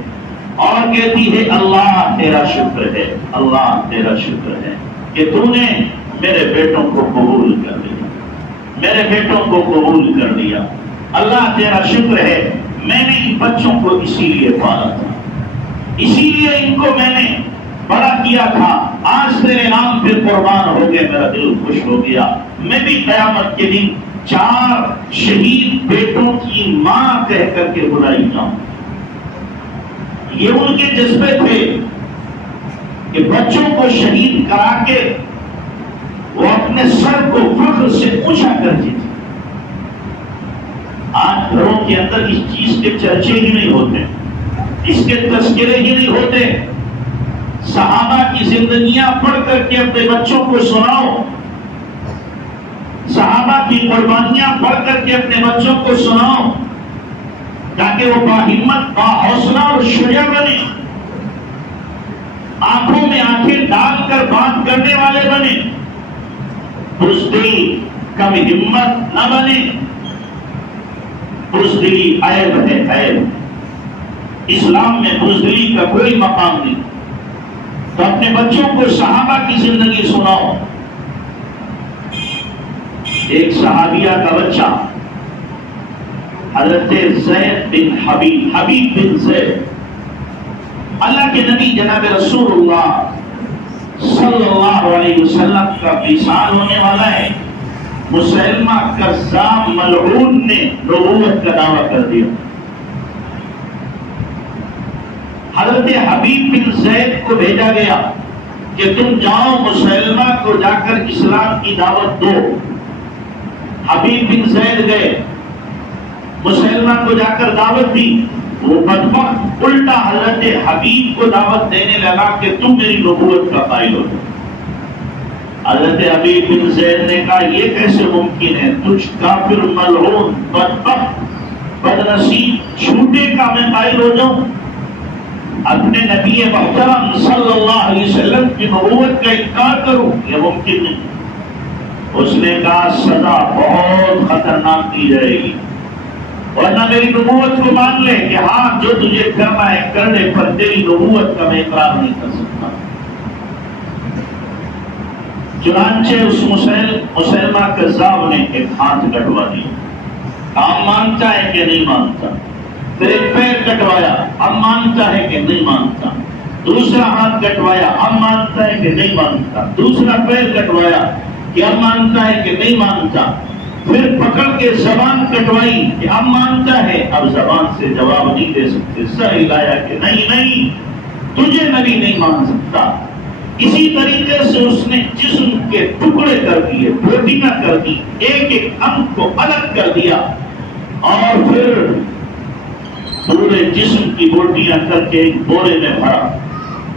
اور کہتی ہے اللہ تیرا شکر ہے، اللہ تیرا شکر ہے کہ تو نے میرے بیٹوں کو قبول کر لیا، میرے بیٹوں کو قبول کر لیا۔ اللہ تیرا شکر ہے، میں نے ان بچوں کو اسی لیے پالا تھا، اسی لیے ان کو میں نے بڑا کیا تھا، آج تیرے نام پہ قربان ہو گئے، میرا دل خوش ہو گیا۔ میں بھی قیامت کے دن 4 شہید بیٹوں کی ماں کہہ کر کے بلائی جاؤں۔ یہ ان کے جذبے تھے کہ بچوں کو شہید کرا کے وہ اپنے سر کو فخر سے اونچا کرتی تھی۔ آج گھروں کے اندر اس چیز کے چرچے ہی نہیں ہوتے، اس کے تذکرے ہی نہیں ہوتے۔ صحابہ کی زندگیاں پڑھ کر کے اپنے بچوں کو سناؤ، صحابہ کی قربانیاں پڑھ کر کے اپنے بچوں کو سناؤ تاکہ وہ باہمت، باحوصلہ اور شجاع بنے، آنکھوں میں آنکھیں ڈال کر بات کرنے والے بنے، بزدلی کم ہمت نہ بنے۔ بزدلی عیب ہے، عیب۔ اسلام میں بزدلی کا کوئی مقام نہیں۔ تو اپنے بچوں کو صحابہ کی زندگی سناؤ۔ ایک صحابیہ کا بچہ حضرت زید بن حبیب بن زید، اللہ کے نبی جناب رسول اللہ صلی اللہ علیہ وسلم کا وصال ہونے والا ہے، مسلمہ کذاب ملعون نے نبوت کا دعویٰ کر دیا۔ حضرت حبیب بن زید کو بھیجا گیا کہ تم جاؤ مسلمہ کو جا کر اسلام کی دعوت دو۔ حبیب بن زید گئے، مسلمہ کو جا کر دعوت دی۔ وہ بدبخت الٹا حضرت حبیب کو دعوت دینے لگا کہ تم میری نبوت کا قائل ہو۔ حضرت حبیب بن زید نے کہا یہ کیسے ممکن ہے، تجھ کافر ملعون بدبخت بدنصیب جھوٹے کا میں قائل ہو جاؤں؟ اپنے نبی محترم صلی اللہ علیہ وسلم کی نبوت کا انکار کروں؟ یہ ممکن نہیں۔ اس نے کہا سزا بہت خطرناک دی جائے گی، ورنہ میری نبوت کو مان لے کہ ہاں جو تجھے کرنا ہے کر لے، پر تیری نبوت کا میں اقرار نہیں کر سکتا۔ چنانچہ اس مسلمہ کذاب نے ایک ہاتھ کٹوا دیا، کام مانتا ہے کہ نہیں مانتا، پھر ایک پیر کٹوایا، اب مانتا ہے کہ نہیں مانتا، دوسرا ہاتھ کٹوایا، اب مانتا ہے کہ نہیں مانتا، دوسرا پیر کٹوایا کہ اب مانتا ہے کہ نہیں مانتا، پھر پکڑ کے زبان کٹوائی کہ اب مانتا ہے، اب زبان سے جواب نہیں دے سکتے، سر ہلایا کہ نہیں تجھے نبی نہیں مان سکتا۔ اسی طریقے سے اس نے جسم کے ٹکڑے کر دیے، بوٹیاں کر دی، ایک ایک انگ کو الگ کر دیا اور پھر پورے جسم کی بوٹیاں کر کے ایک بورے میں بھرا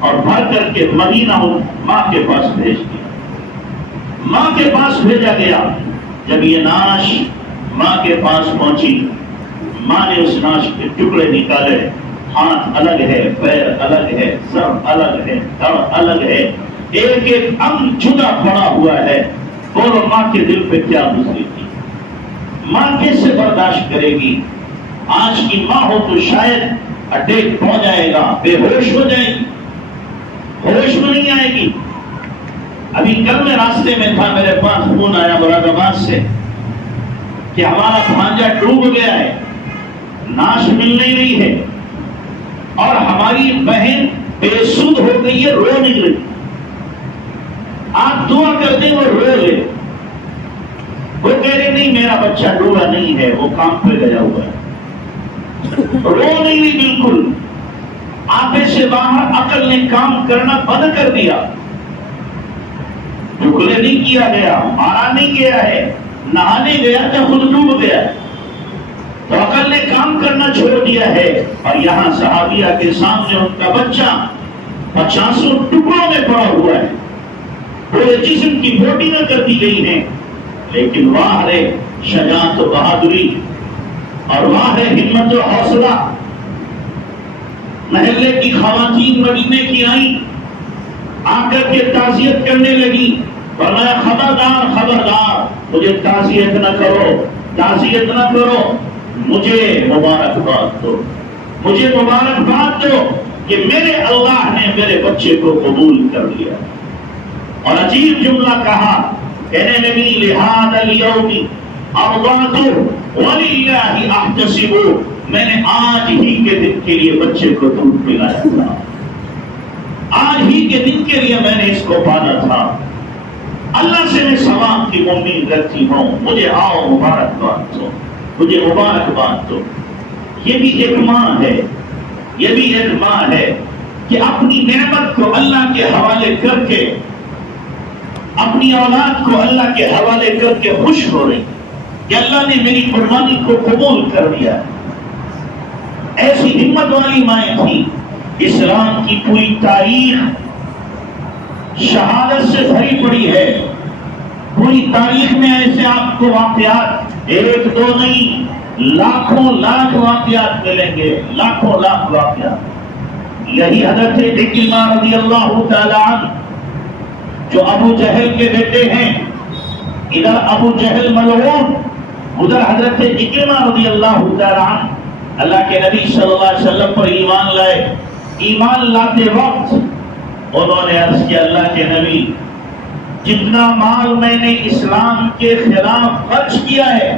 اور بھر کر کے مدینہ ماں کے پاس بھیج دیا۔ ماں کے پاس بھیجا گیا۔ جب یہ ناش ماں کے پاس پہنچی، ماں نے اس ناش کے ٹکڑے نکالے، ہاتھ الگ ہے، پیر الگ ہے، سر الگ ہے، دڑ الگ ہے، ایک ایک انگ جدا پڑا ہوا ہے۔ بولو ماں کے دل پہ کیا گزری تھی؟ ماں کیسے برداشت کرے گی؟ آج کی ماں ہو تو شاید اٹیک ہو جائے گا، بے ہوش ہو جائے گی، ہوش میں نہیں آئے گی۔ ابھی کل میں راستے میں تھا، میرے پاس فون آیا مراد آباد سے کہ ہمارا بھانجا ڈوب گیا ہے، ناش مل نہیں رہی ہے اور ہماری بہن بے سود ہو گئی ہے، رو نہیں رہی، آپ دعا کر دیں وہ رو لے۔ وہ کہہ رہے نہیں میرا بچہ ڈوبا نہیں ہے، وہ کام پہ گیا ہوا ہے، رو نہیں رہی بالکل، آپے سے باہر عقل نے کام کرنا بند کر دیا۔ ٹکڑے نہیں کیا گیا، مارا نہیں گیا ہے، نہانے گیا تو خود ڈوب گیا، تو عقل نے کام کرنا چھوڑ دیا ہے۔ اور یہاں صحابیہ کے سامنے ان کا بچہ 50 ٹکڑوں میں پڑا ہوا ہے، پورے جسم کی بوٹی میں کر دی گئی ہیں، لیکن واہ ہے شجاعت و بہادری، اور واہ ہے ہمت و حوصلہ۔ محلے کی خواتین مدینے کی آئیں، آ کر کے تعزیت کرنے لگی، فرمایا خبردار خبردار، مجھے تعزیت نہ کرو، تعزیت نہ کرو، مجھے مبارکباد دو، مجھے مبارکباد دو کہ میرے اللہ نے میرے بچے کو قبول کر لیا۔ اور عجیب جملہ کہا، کہنے لگی لہذا اليوم ارضعت وللہ احتسب، میں نے آج ہی کے دن کے لیے بچے کو دودھ پلایا تھا، آج ہی کے دن کے لیے میں نے اس کو پالا تھا، اللہ سے میں ثواب کی امید رکھتی ہوں، مجھے آؤ مبارکباد دو، مجھے مبارکباد دو۔ یہ بھی ایک ماں ہے، یہ بھی ایک ماں ہے کہ اپنی نعمت کو اللہ کے حوالے کر کے، اپنی اولاد کو اللہ کے حوالے کر کے خوش ہو رہی کہ اللہ نے میری قربانی کو قبول کر لیا۔ ایسی ہمت والی مائیں تھیں۔ اسلام کی پوری تاریخ شہادت سے بھری پڑی ہے، پوری تاریخ میں ایسے آپ کو واقعات ایک دو نہیں، لاکھوں لاکھ واقعات ملیں گے، لاکھوں لاکھ واقعات۔ یہی حضرت عکرمہ رضی اللہ تعالی عنہ جو ابو جہل کے بیٹے ہیں، ادھر ابو جہل ملعون، ادھر حضرت عکرمہ رضی اللہ تعالی عنہ اللہ کے نبی صلی اللہ علیہ وسلم پر ایمان لائے۔ ایمان لاتے وقت انہوں نے عرض کیا اللہ کے نبی، جتنا مال میں نے اسلام کے خلاف خرچ کیا ہے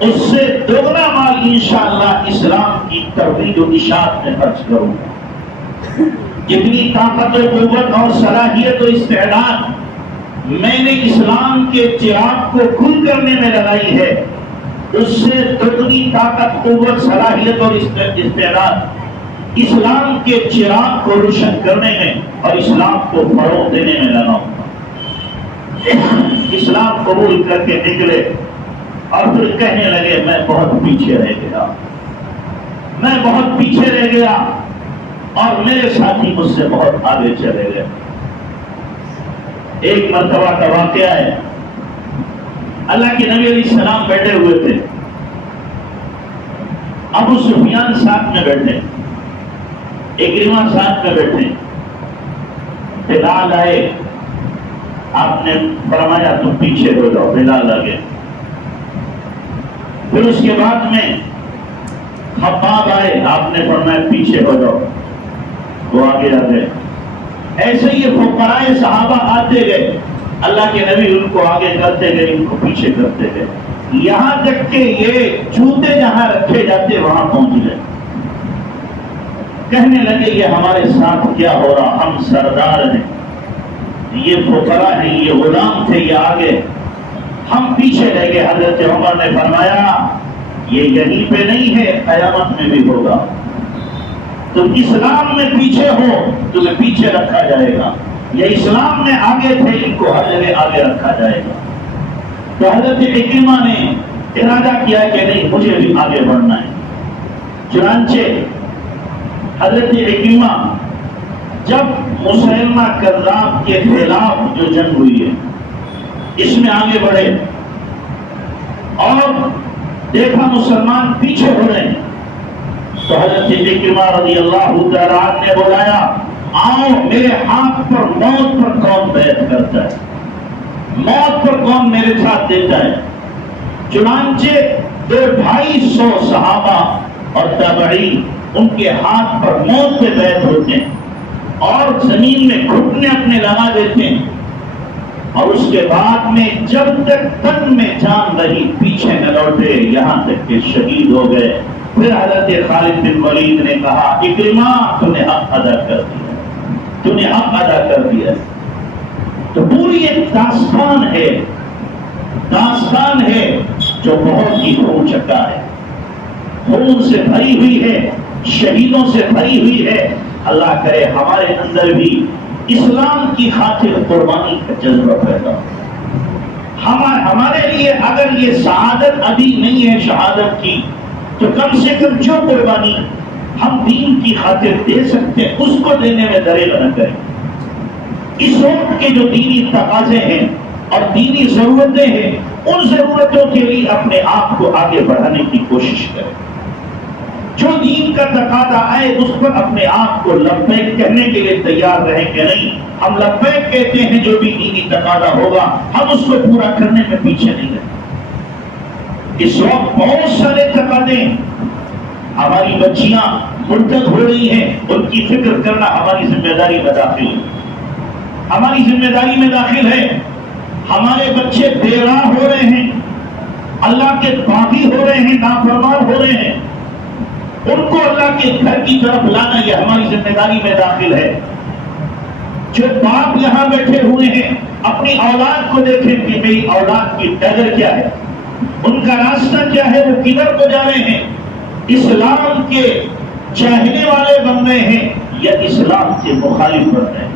اس سے دوگنا مال انشاءاللہ اسلام کی ترویج و اشاعت میں خرچ کروں گا۔ جتنی طاقت و قوت اور صلاحیت و استعداد میں نے اسلام کے چراغ کو گل کرنے میں لگائی ہے، اس سے دوگنی طاقت قوت صلاحیت اور استعداد اسلام کے چراغ کو روشن کرنے میں اور اسلام کو فروغ دینے میں لگاؤں گا۔ اسلام قبول کر کے نکلے اور پھر کہنے لگے میں بہت پیچھے رہ گیا، میں بہت پیچھے رہ گیا اور میرے ساتھی مجھ سے بہت آگے چلے گئے۔ ایک مرتبہ کا واقعہ ہے، اللہ کے نبی علیہ السلام بیٹھے ہوئے تھے، ابو سفیان ساتھ میں بیٹھے، عکرمہ ساتھ میں بیٹھے، بلال آئے، آپ نے فرمایا تم پیچھے ہو جاؤ، بلال آگے۔ پھر اس کے بعد میں خباب آئے، آپ نے فرمایا پیچھے ہو جاؤ، وہ آگے آ گئے۔ ایسے یہ فقراء صحابہ آتے گئے، اللہ کے نبی ان کو آگے کرتے گئے، ان کو پیچھے کرتے گئے، یہاں تک کہ یہ جوتے جہاں رکھے جاتے وہاں پہنچ گئے۔ کہنے لگے یہ ہمارے ساتھ کیا ہو رہا، ہم سردار ہیں، یہ فقراء ہیں، یہ غلام تھے، یہ آگے، ہم پیچھے رہ گئے۔ حضرت عمر نے فرمایا یہ یہیں پہ نہیں ہے، قیامت میں بھی ہوگا، تم اسلام میں پیچھے ہو تمہیں پیچھے رکھا جائے گا، یہ اسلام میں آگے تھے ان کو ہر جگہ آگے رکھا جائے گا۔ تو حضرت عکرمہ نے ارادہ کیا کہ نہیں مجھے بھی آگے بڑھنا ہے۔ چنانچہ حضرت عکرمہ جب مسلمہ کذاب کے خلاف جو جنگ ہوئی ہے اس میں آگے بڑھے اور دیکھا مسلمان پیچھے ہو رہے ہیں، تو حضرت عکرمہ رضی اللہ تعالی عنہ نے بلایا آؤ میرے ہاتھ پر موت پر کون بیعت کرتا ہے، موت پر کون میرے ساتھ دیتا ہے۔ چنانچہ 250 صحابہ اور تابعین ان کے ہاتھ پر موت پہ بیعت ہوتے ہیں اور زمین میں گھٹنے اپنے لگا دیتے ہیں، اور اس کے بعد میں جب تک تن میں جان رہی پیچھے نہ لوٹے یہاں تک کہ شہید ہو گئے۔ پھر حضرت خالد بن ولید نے کہا عکرمہ تو نے حق ادا کر دیا، تو نے حق ادا کر دیا۔ تو پوری ایک داستان ہے، داستان ہے جو بہت ہی خون چکا ہے، خون سے بھری ہوئی ہے، شہیدوں سے بھری ہوئی ہے۔ اللہ کرے ہمارے اندر بھی اسلام کی خاطر قربانی کا جذبہ پیدا ہو۔ ہمارے لیے اگر یہ سعادت ابھی نہیں ہے شہادت کی، تو کم سے کم جو قربانی ہم دین کی خاطر دے سکتے ہیں اس کو دینے میں دریغ نہ کریں. اس وقت کے جو دینی تقاضے ہیں اور دینی ضرورتیں ہیں ان ضرورتوں کے لیے اپنے آپ کو آگے بڑھانے کی کوشش کریں. جو دین کا تقاضا آئے اس پر اپنے آپ کو لبیک کہنے کے لیے تیار رہیں کہ نہیں ہم لبیک کہتے ہیں, جو بھی دینی تقاضا ہوگا ہم اس کو پورا کرنے میں پیچھے نہیں رہیں. اس وقت بہت سارے تقاضے, ہماری بچیاں مرتد ہو رہی ہیں, ان کی فکر کرنا ہماری ذمہ داری میں داخل ہے. ہماری ذمہ داری میں داخل ہے. ہمارے بچے بے راہ ہو رہے ہیں, اللہ کے باغی ہو رہے ہیں, نافرمان ہو رہے ہیں, ان کو اللہ کے گھر کی طرف لانا یہ ہماری ذمہ داری میں داخل ہے. جو باپ یہاں بیٹھے ہوئے ہیں اپنی اولاد کو دیکھیں کہ میری اولاد کی ڈگر کیا ہے, ان کا راستہ کیا ہے, وہ کدھر کو جا رہے ہیں, اسلام کے چاہنے والے بن رہے ہیں یا اسلام کے مخالف بن رہے ہیں,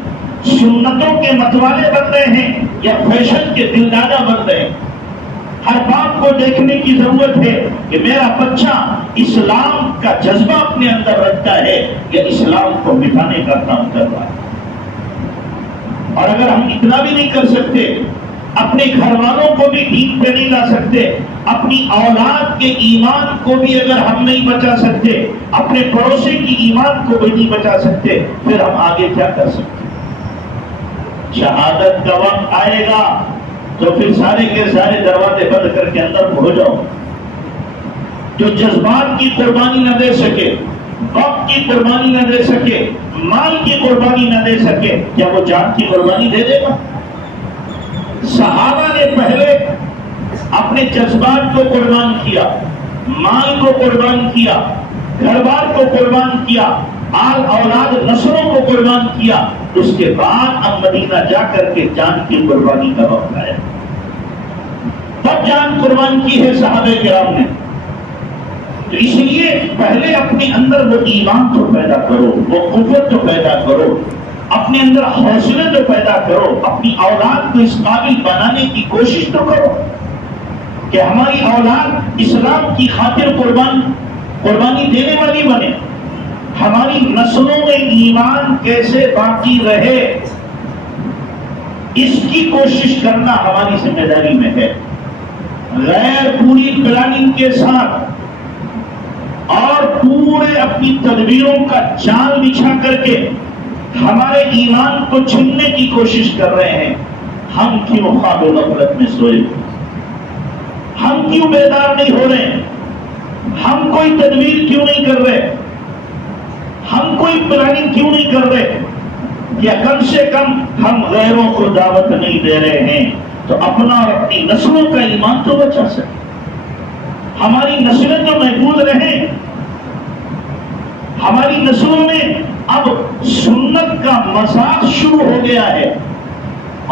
سنتوں کے متوالے بن رہے ہیں یا فیشن کے دلدادہ بن رہے ہیں. ہر باپ کو دیکھنے کی ضرورت ہے کہ میرا بچہ اسلام کا جذبہ اپنے اندر رکھتا ہے یا اسلام کو مٹانے کا کام کر رہا ہے. اور اگر ہم اتنا بھی نہیں کر سکتے, اپنے گھر والوں کو بھی دین پہ نہیں لا سکتے, اپنی اولاد کے ایمان کو بھی اگر ہم نہیں بچا سکتے, اپنے پڑوسی کی ایمان کو بھی نہیں بچا سکتے, پھر ہم آگے کیا کر سکتے. شہادت کا وقت آئے گا تو پھر سارے کے سارے دروازے بند کر کے اندر ہو جاؤ. جو جذبات کی قربانی نہ دے سکے, وقت کی قربانی نہ دے سکے, مال کی قربانی نہ دے سکے, کیا وہ جان کی قربانی دے دے گا؟ صحابہ نے پہلے اپنے جذبات کو قربان کیا, مال کو قربان کیا, گھر بار کو قربان کیا, آل اولاد نسلوں کو قربان کیا. اس کے بعد اب مدینہ جا کر کے جان کی قربانی کا وقت آیا. تب جان قربان کی ہے صحابہ کرام نے. تو اس لیے پہلے اپنے اندر وہ ایمان تو پیدا کرو, وہ قوت تو پیدا کرو, اپنے اندر حوصلے تو پیدا کرو, اپنی اولاد کو اس قابل بنانے کی کوشش تو کرو کہ ہماری اولاد اسلام کی خاطر قربانی دینے والی بنے. ہماری نسلوں میں ایمان کیسے باقی رہے اس کی کوشش کرنا ہماری ذمہ داری میں ہے. غیر پوری پلاننگ کے ساتھ اور پورے اپنی تدبیروں کا جال بچھا کر کے ہمارے ایمان کو چھیننے کی کوشش کر رہے ہیں. ہم کیوں خواب و غفلت میں سوئے, ہم کیوں بیدار نہیں ہو رہے, ہم کوئی تدبیر کیوں نہیں کر رہے, ہم کوئی پلاننگ کیوں نہیں کر رہے, یا کم سے کم ہم غیروں کو دعوت نہیں دے رہے ہیں تو اپنا اور اپنی نسلوں کا ایمان تو بچا سکے, ہماری نسلیں تو محفوظ رہیں. ہماری نسلوں میں اب سنت کا مذاق شروع ہو گیا ہے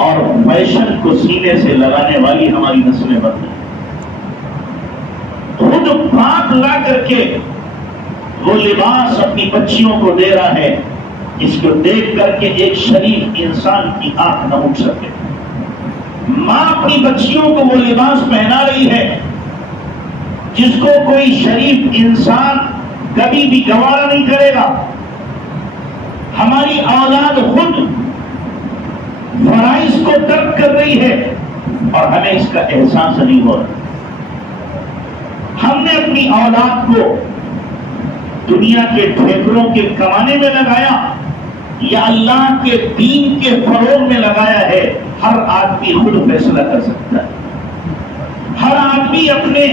اور فیشن کو سینے سے لگانے والی ہماری نسلیں بن گئی. خود باپ لا کر کے وہ لباس اپنی بچیوں کو دے رہا ہے, اس کو دیکھ کر کے ایک شریف انسان کی آنکھ نہ اٹھ سکے. ماں اپنی بچیوں کو وہ لباس پہنا رہی ہے جس کو کوئی شریف انسان کبھی بھی گوارا نہیں کرے گا. ہماری اولاد خود فرائض کو ترک کر رہی ہے اور ہمیں اس کا احساس نہیں ہو رہا. ہم نے اپنی اولاد کو دنیا کے ٹھیکروں کے کمانے میں لگایا یا اللہ کے دین کے فروغ میں لگایا ہے, ہر آدمی خود فیصلہ کر سکتا ہے. ہر آدمی اپنے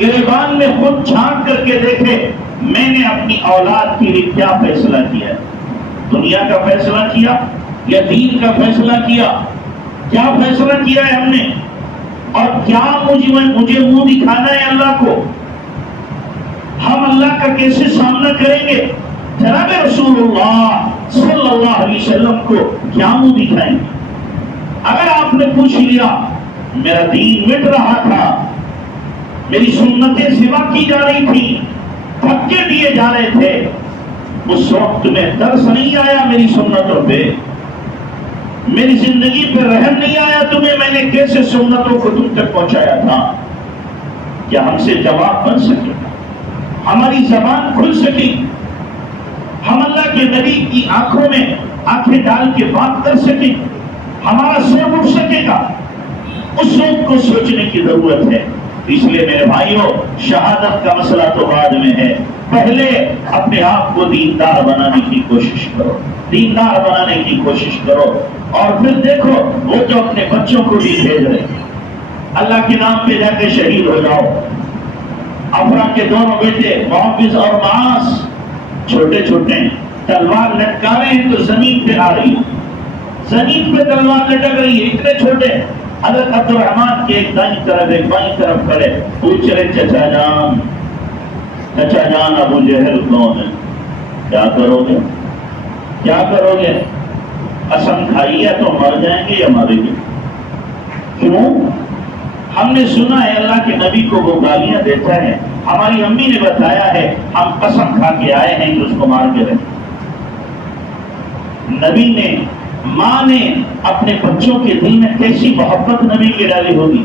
گریبان میں خود جھانک کر کے دیکھے میں نے اپنی اولاد کے لیے کیا فیصلہ کیا ہے. دنیا کا فیصلہ کیا یا دین کا فیصلہ کیا, کیا فیصلہ کیا ہے ہم نے, اور کیا مجھے منہ دکھانا ہے اللہ کو. ہم اللہ کا کیسے سامنا کریں گے, جناب رسول اللہ صلی اللہ علیہ وسلم کو کیا منہ دکھائیں گے. اگر آپ نے پوچھ لیا میرا دین مٹ رہا تھا, میری سنتیں سوا کی جا رہی تھی, دھکے دیے جا رہے تھے, اس وقت میں ترس نہیں آیا میری سنتوں پہ, میری زندگی پہ رحم نہیں آیا تمہیں, میں نے کیسے سنتوں کو تم تک پہنچایا تھا. کیا ہم سے جواب بن سکے, ہماری زبان کھل سکی, ہم اللہ کے نبی کی آنکھوں میں آنکھیں ڈال کے بات کر سکیں، ہمارا سر اٹھ سکے گا، اس وقت کو سوچنے کی ضرورت ہے۔ اس لیے میرے بھائیوں، شہادت کا مسئلہ تو بعد میں ہے، پہلے اپنے آپ کو دیندار بنانے کی کوشش کرو، دیندار بنانے کی کوشش کرو، اور پھر دیکھو وہ جو اپنے بچوں کو بھی بھیج رہے ہیں، اللہ کے نام پہ جا کے شہید ہو جاؤ۔ افرا کے دونوں بیٹے محافظ اور معاذ چھوٹے چھوٹے ہیں، تلوار لٹکا رہے ہیں تو زمین پہ آ رہی ہے، زمین پہ تلوار لٹک رہی ہے، اتنے چھوٹے۔ حضرت عبد الرحمن کے ایک دائیں طرف ایک بائیں طرف کھڑے، پوچھ رہے چچا جان ابو جہل کون ہے؟ کیا کرو گے؟ کیا کرو گے؟ قسم کھائی ہے تو مر جائیں گے یا مریں گے؟ کیوں؟ ہم نے سنا ہے اللہ کے نبی کو وہ گالیاں دیتا ہے، ہماری امی نے بتایا ہے، ہم قسم کھا کے آئے ہیں کہ اس کو مار کے رہے۔ نبی نے، ماں نے اپنے بچوں کے دل میں کیسی محبت نبی کی ڈالی ہوگی؟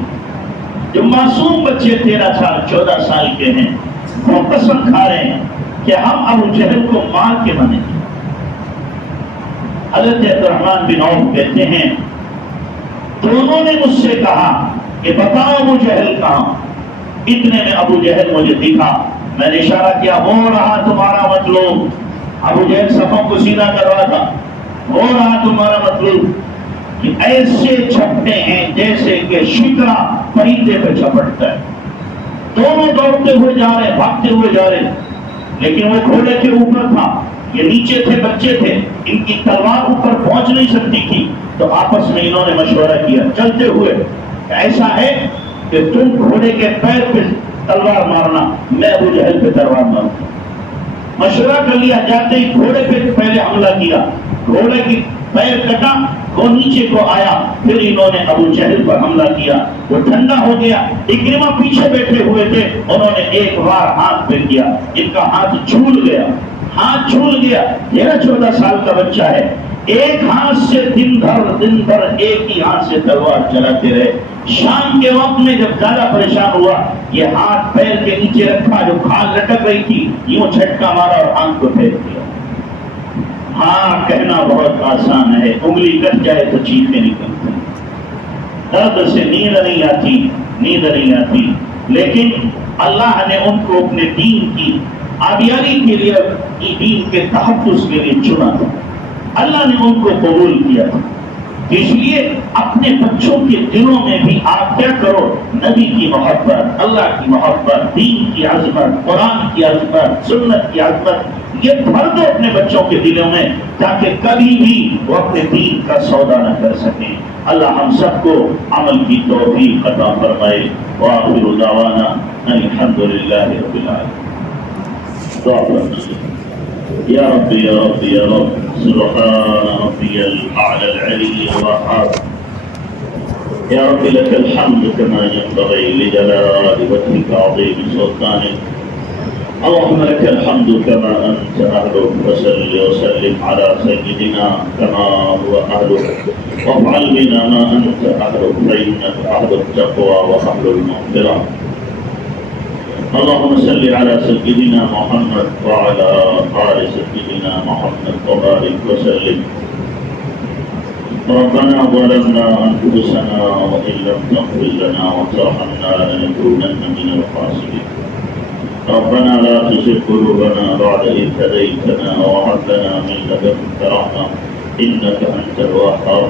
جو معصوم بچے 13 سال 14 سال کے ہیں، وہ قسم کھا رہے ہیں کہ ہم ابو جہل کو مار کے مانیں گے۔ حضرت عبد الرحمن بن عوف کہتے ہیں دونوں نے مجھ سے کہا کہ بتاؤ ابو جہل کہاں؟ اتنے میں ابو جہل مجھے دکھا، میں نے اشارہ کیا، ہو رہا تمہارا مطلوب۔ ابو جہل صفوں کو سیدھا کر رہا تھا، ہو رہا تمہارا مطلوب کہ ایسے چھپتے ہیں جیسے کہ شکرا پرندے پہ چھپٹتا ہے۔ دونوں دوڑتے ہوئے جا رہے، بھاگتے ہوئے جا رہے، لیکن وہ گھوڑے کے اوپر تھا، یہ نیچے تھے، بچے تھے، ان کی تلوار اوپر پہنچ نہیں سکتی تھی، تو آپس میں انہوں نے مشورہ کیا چلتے ہوئے، ایسا ہے کہ تم گھوڑے کے پیر پہ تلوار مارنا، میں ابو جہل پہ تلوار ماروں۔ مشورہ کر لیا، جاتے ہی گھوڑے پہ پہلے حملہ کیا، گھوڑے کی پیر کٹا، وہ نیچے کو آیا، پھر انہوں نے ابو جہل پر حملہ کیا، وہ ٹھنڈا ہو گیا۔ اکرمہ پیچھے بیٹھے ہوئے تھے، انہوں نے ایک بار ہاتھ پہ کیا، ان کا ہاتھ چھول گیا، ہاتھ چھول گیا۔ 13-14 سال کا بچہ ہے، ایک ہاتھ سے دن بھر ایک ہی ہاتھ سے تلوار چلاتے رہے۔ شام کے وقت میں جب زیادہ پریشان ہوا، یہ ہاتھ پیر کے نیچے رکھا، جو کھال لٹک رہی تھی، یوں جھٹکا مارا اور ہاتھ کو پھینک دیا۔ ہاں، کہنا بہت آسان ہے، انگلی کٹ جائے تو چیخیں نکلتی، درد سے نیند نہیں آتی، لیکن اللہ نے ان کو اپنے دین کی آبیاری کے لیے، دین کے تحفظ کے لیے چنا تھا، اللہ نے ان کو قبول کیا تھا۔ اس لیے اپنے بچوں کے دلوں میں بھی آپ کیا کرو، نبی کی محبت، اللہ کی محبت، دین کی عظمت، قرآن کی عظمت، سنت کی عظمت، یہ بھر دو اپنے بچوں کے دلوں میں، تاکہ کبھی بھی وہ اپنے دین کا سودا نہ کر سکیں۔ اللہ ہم سب کو عمل کی توفیق عطا فرمائے۔ وآخر دعوانا الحمدللہ رب العالمین۔ دعا فرمائیے۔ یا رب یا رب یا رب، سبحان ربی الاعلی العلی الوہاب، یا رب لك الحمد كما ينبغي لجلال وجهك عظيم سلطانك، اللهم لك الحمد كما أنت أهله، وصل وسلم على سيدنا كما هو أهله، وافعل بنا ما أنت أهله، فإنك أهل التقوى وأهل المغفرة. اللهم صل على سيدنا محمد وعلى آل سيدنا محمد وبارك وسلم. ربنا ظلمنا أنفسنا وإن لم تغفر لنا وترحمنا لنكونن من الخاسرين. ربنا لا تزغ قلوبنا بعد إذ هديتنا وهب لنا من لدنك رحمة إنك أنت الوهاب.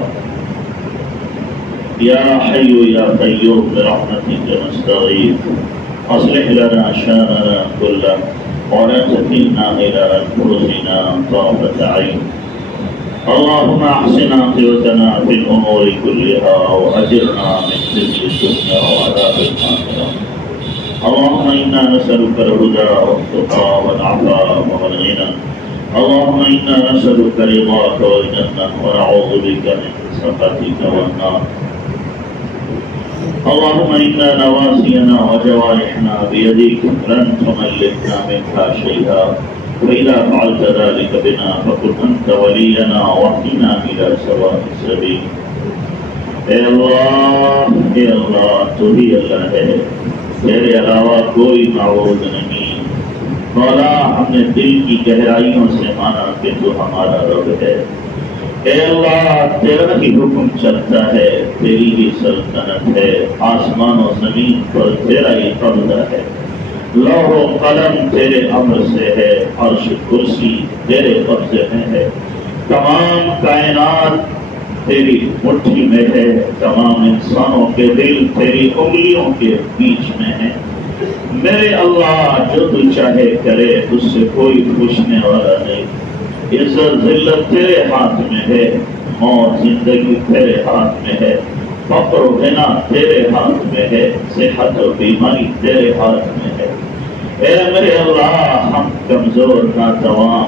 يا حي يا قيوم برحمتك نستغيث، أصلح لنا شأننا كله ولا تكلنا إلى أنفسنا طرفة عين. اللهم أحسن عاقبتنا في الأمور كلها وأجرنا من خزي الدنيا وعذاب الآخرة. اللهم إنا نسألك الهدى والتقى والعفاف والغنى. اللهم إنا نسألك رضاك والجنة ونعوذ بك من سخطك والنار. اللهم إنا نواسينا وجوارحنا بيديك لن تملكنا منها شيئا، فإذا فعلت ذلك بنا فكن أنت ولينا واهدنا إلى سواء السبيل. اے اللہ تو ہی اللہ ہے، تیرے علاوہ کوئی معبود نہیں، مولا ہم نے دل کی گہرائیوں سے مانا کہ تو ہمارا رب ہے۔ اے اللہ تیرا ہی حکم چلتا ہے، تیری ہی سلطنت ہے، آسمان و زمین پر تیرا ہی قبضہ ہے، لوح و قلم تیرے امر سے ہے، عرش کرسی تیرے قبضے میں ہے، تمام کائنات تیری مٹھی میں ہے، تمام انسانوں کے دل تیری انگلیوں کے بیچ میں ہے۔ میرے اللہ جو تو چاہے کرے اس سے کوئی پوچھنے والا نہیں، عزت ذلت تیرے ہاتھ میں ہے، موت زندگی تیرے ہاتھ میں ہے، فقر و غنا تیرے ہاتھ میں ہے، صحت و بیماری تیرے ہاتھ میں ہے۔ اے میرے اللہ ہم کمزور ناتواں،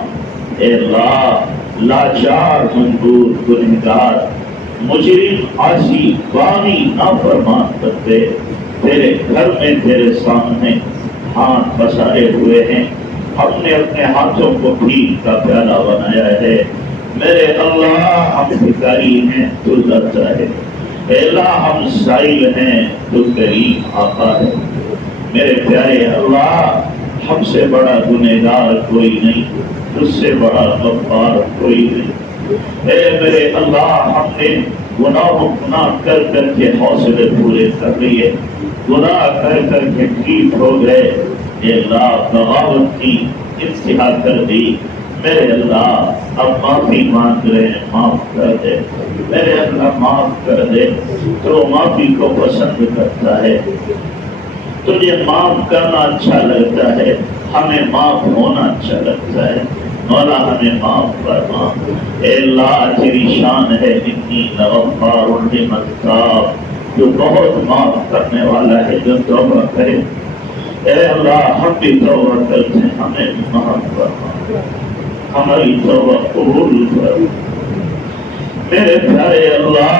اے اللہ لاچار منظور گنہگار مجرم عاصی باغی نافرمان بندے تیرے گھر میں تیرے سامنے ہاتھ پسارے ہوئے ہیں، ہم نے اپنے ہاتھوں کو بھیک کا پیالہ بنایا ہے۔ میرے اللہ ہم بھکاری ہیں تو ذاتا ہے، اے اللہ ہم سائل ہیں تو کریم آقا ہے۔ میرے پیارے اللہ ہم سے بڑا گنہگار کوئی نہیں، تجھ سے بڑا غفار کوئی نہیں۔ اے میرے اللہ ہم نے گناہ کر کر کے حوصلے پورے کر لیے، گناہ کر کر کے ٹھیک ہو گئے، اے اللہ بغاوت کی انتہا کر دی۔ میرے اللہ اب معافی مانگ رہے ہیں، معاف کر دے میرے اللہ، معاف کر دے، تو معافی کو پسند کرتا ہے، تجھے معاف کرنا اچھا لگتا ہے، ہمیں معاف ہونا اچھا لگتا ہے۔ مولا ہمیں معاف فرما، اے اللہ تیری شان ہے اتنی غفار لمن تاب، جو بہت معاف کرنے والا ہے جو توبہ کرے۔ اے اللہ ہم بھی توبہ کرتے ہیں، ہمیں بھی معاف فرما، ہماری توبہ قبول فرما۔ میرے پیارے اللہ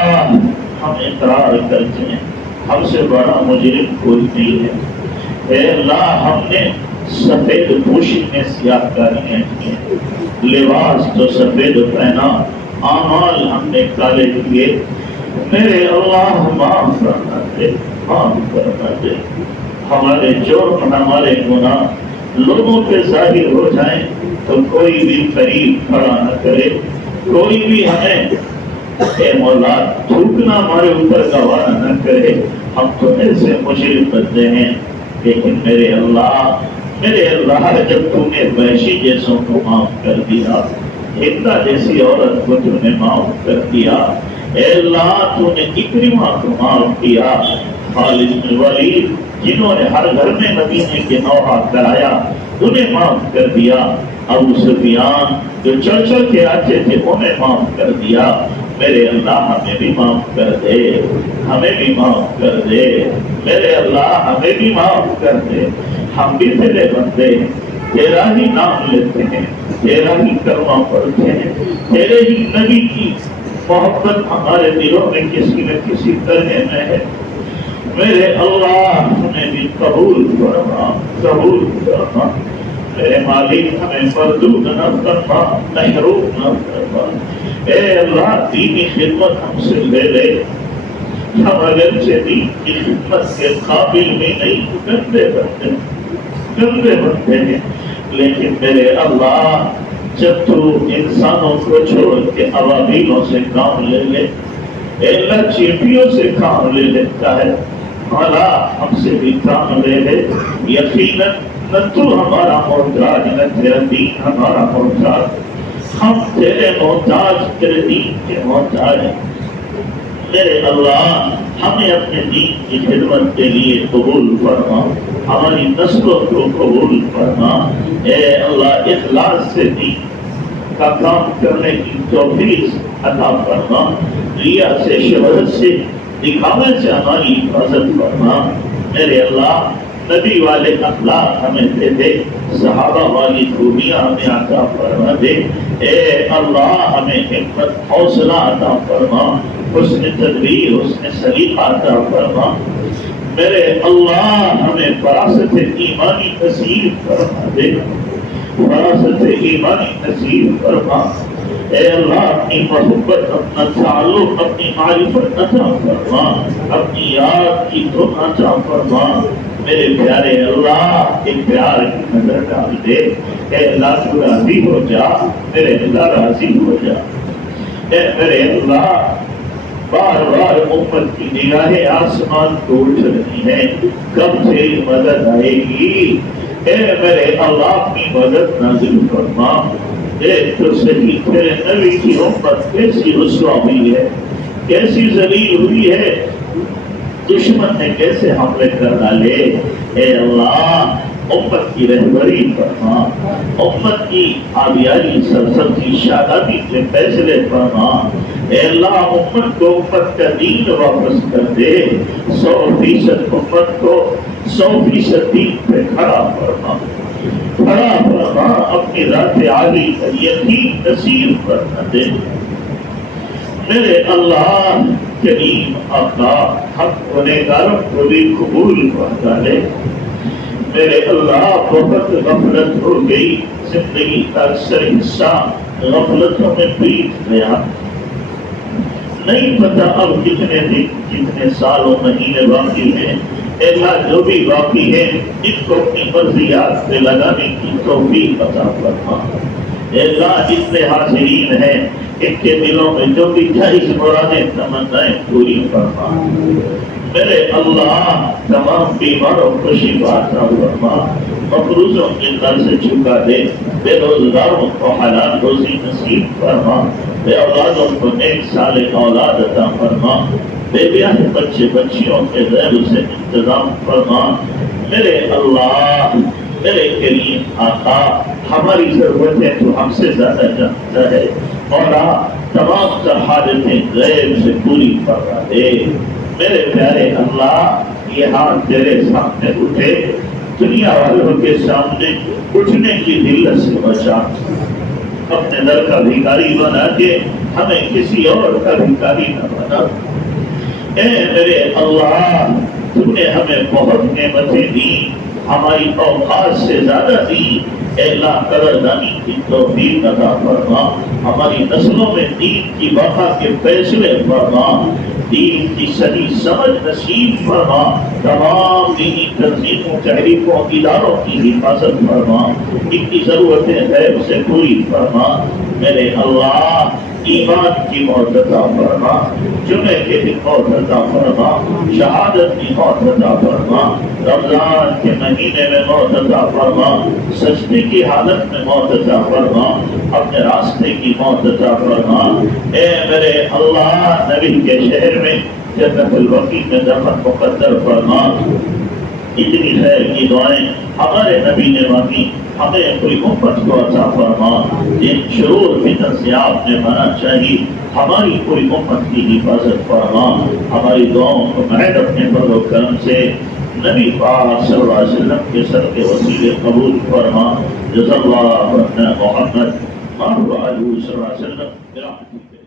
ہم اقرار کرتے ہیں ہم سے بڑا مجرم کوئی نہیں ہے۔ اے اللہ ہم نے سفید پوشی میں سیاہ کاریاں کی ہیں، لباس تو سفید پہنا، اعمال ہم نے کالے کیے۔ میرے اللہ معاف کرنا دے، معاف کرنا دے، ہمارے جرم ہمارے گناہ لوگوں پہ ظاہر ہو جائیں تو کوئی بھی قریب کھڑا نہ کرے، کوئی بھی ہمیں اے مولا تھوکنا ہمارے اوپر گوارا نہ کرے، ہم تو ایسے مجرم بندے ہیں۔ لیکن میرے اللہ جب تم نے وحشی جیسوں کو معاف کر دیا، ہندا جیسی عورت کو تم نے معاف کر دیا، اے اللہ تو نے اکرمہ کو معاف کیا، خالد بن ولید جنہوں نے ہر گھر میں مدینے کے نوحہ کرایا انہیں معاف کر دیا، ابو سفیان جو چل چل کے آتے تھے انہیں معاف کر دیا۔ میرے اللہ ہمیں بھی معاف کر دے، ہمیں بھی معاف کر دے، میرے اللہ ہمیں بھی معاف کر دے، ہم بھی تیرے بندے ہیں، تیرا ہی نام لیتے ہیں، تیرا ہی کلمہ پڑھتے ہیں، تیرے ہی نبی کی محبت ہمارے دلوں میں کسی نہ کسی طرح میں ہے۔ میرے اللہ ہمیں بھی قبول فرما، قبول فرما، میرے مالک ہمیں مردود نہ فرما، محروم نہ فرما۔ اے اللہ دینی خدمت ہم سے لے لے، ہم اگرچہ دین کی خدمت کے قابل بھی نہیں، گندے بنتے ہیں، لیکن میرے اللہ جب تو انسانوں کو چھوڑ کے ابابیلوں سے کام لے لے، اے اللہ چیٹیوں سے کام لے لیتا ہے، مولا ہم سے بھی کام لے لے، یقیناً نہ تو ہمارا محتاج نہ تیرا دین ہمارا محتاج، ہم تیرے محتاج، تیرے دین کے محتاج ہیں۔ میرے اللہ ہمیں اپنے دین کی خدمت کے لیے قبول فرما، ہماری نسلوں کو قبول فرما، اے اللہ اخلاص سے دین کا کام کرنے کی توفیق عطا فرما، ریا سے، شہرت سے، دکھاوے سے ہماری حفاظت فرما۔ میرے اللہ نبی والے اخلاق ہمیں دے دے، صحابہ والی خوبیاں ہمیں عطا فرما دے، اے اللہ ہمیں حکمت حوصلہ عطا فرما، حسن تدبیر حسن سلیقہ عطا فرما۔ میرے اللہ ہمیں فراست ایمانی نصیب فرما دے، فراست ایمانی نصیب فرما، اے اللہ اپنی محبت، اپنا تعلق، اپنی معرفت عطا فرما، اپنی یاد کی دھن عطا فرما۔ میرے پیارے اللہ ایک پیار کی نظر ڈال دے، اے اللہ تو راضی ہو جا، میرے اللہ راضی ہو جا، اے میرے اللہ بار بار امت کی نگاہیں آسمان کو اٹھ رہی ہیں، کب سے مدد آئے گی؟ اے میرے اللہ اپنی مدد نازل فرما۔ ایک تو صحیح تیرے نبی کی امت کیسی رسوا ہوئی ہے، کیسی ذلیل ہوئی ہے، دشمن نے کیسے حملے کر ڈالے۔ اے اللہ امت کی رہبری فرما، امت کی آبیاری سرسبزی شادابی کے فیصلے فرما۔ اے اللہ امت کو امت کا دین واپس کر دے، 100% امت کو 100% دین پہ کھڑا فرما، کھڑا فرما، اپنی ذات عالی کا یقین نصیب کرنا دے۔ میرے اللہ کریم آقا حق گنہگاروں کو بھی قبول فرما لے۔ میرے اللہ بہت غفلت ہو گئی، زندگی کا اکثر حصہ غفلتوں میں بیت گیا، نہیں پتا اب کتنے دن کتنے سالوں مہینے باقی ہیں۔ اللہ جو بھی باقی ہے ان کو اپنی مرضیات پہ لگانے کی توفیق عطا فرما۔ اللہ جتنے حاضرین ہیں ان کے دلوں میں جو بھی جائز مرادیں تمنائیں پوری فرما۔ میرے اللہ تمام بیماروں کو شفا عطا فرما، مقروضوں کے در سے چکا دے، بے روزگاروں کو حلال روزی نصیب فرما، بے اولادوں کو نیک صالح اولاد عطا فرما، بے بیاہ بچے بچیوں کے غیر سے انتظام فرما۔ میرے اللہ میرے کریم آقا ہماری ضرورتیں تو ہم سے زیادہ جانتا ہے، مولا تمام تر حاجتیں غیب سے پوری فرما دے۔ میرے پیارے اللہ یہ ہاتھ تیرے سامنے اٹھے، دنیا والوں کے سامنے اٹھنے کی ذلت سے بچا، اپنے در کا بھکاری بنا کے ہمیں کسی اور کا بھکاری نہ بنا۔ اے میرے اللہ تم نے ہمیں بہت نعمتیں دی، ہماری اوقات سے زیادہ دی، اے اللہ قدردانی کی توفیق عطا فرما، ہماری نسلوں میں دین کی بقا کے فیصلے فرما، دین کی صحیح سمجھ نصیب فرما، تمام دینی تنظیموں تحریکوں اداروں کی حفاظت فرما، ان کی ضرورتیں غیب سے پوری فرما۔ میرے اللہ ایمان کی موت عطا فرما، جمعے کے دن موت عطا فرما، شہادت کی موت عطا فرما، رمضان کے مہینے میں موت عطا فرما، سجدے کی حالت میں موت عطا فرما، اپنے راستے کی موت عطا فرما۔ اے میرے اللہ نبی کے شہر میں جنت البقیع میں دفن مقدر فرما۔ اتنی خیر کی دعائیں ہمارے نبی نے مانگی، ہمیں کوئی امت کو عطا فرما، جن شرور فتن سے آپ نے منع چاہیے، ہماری کوئی امت کی حفاظت فرما، ہماری دعاؤں کو محض اپنے فضل و کرم سے نبی پاک صلی اللہ علیہ وسلم کے سر کے وسیلے قبول فرما۔ جزا اللہ عنا محمد صلی اللہ علیہ وسلم۔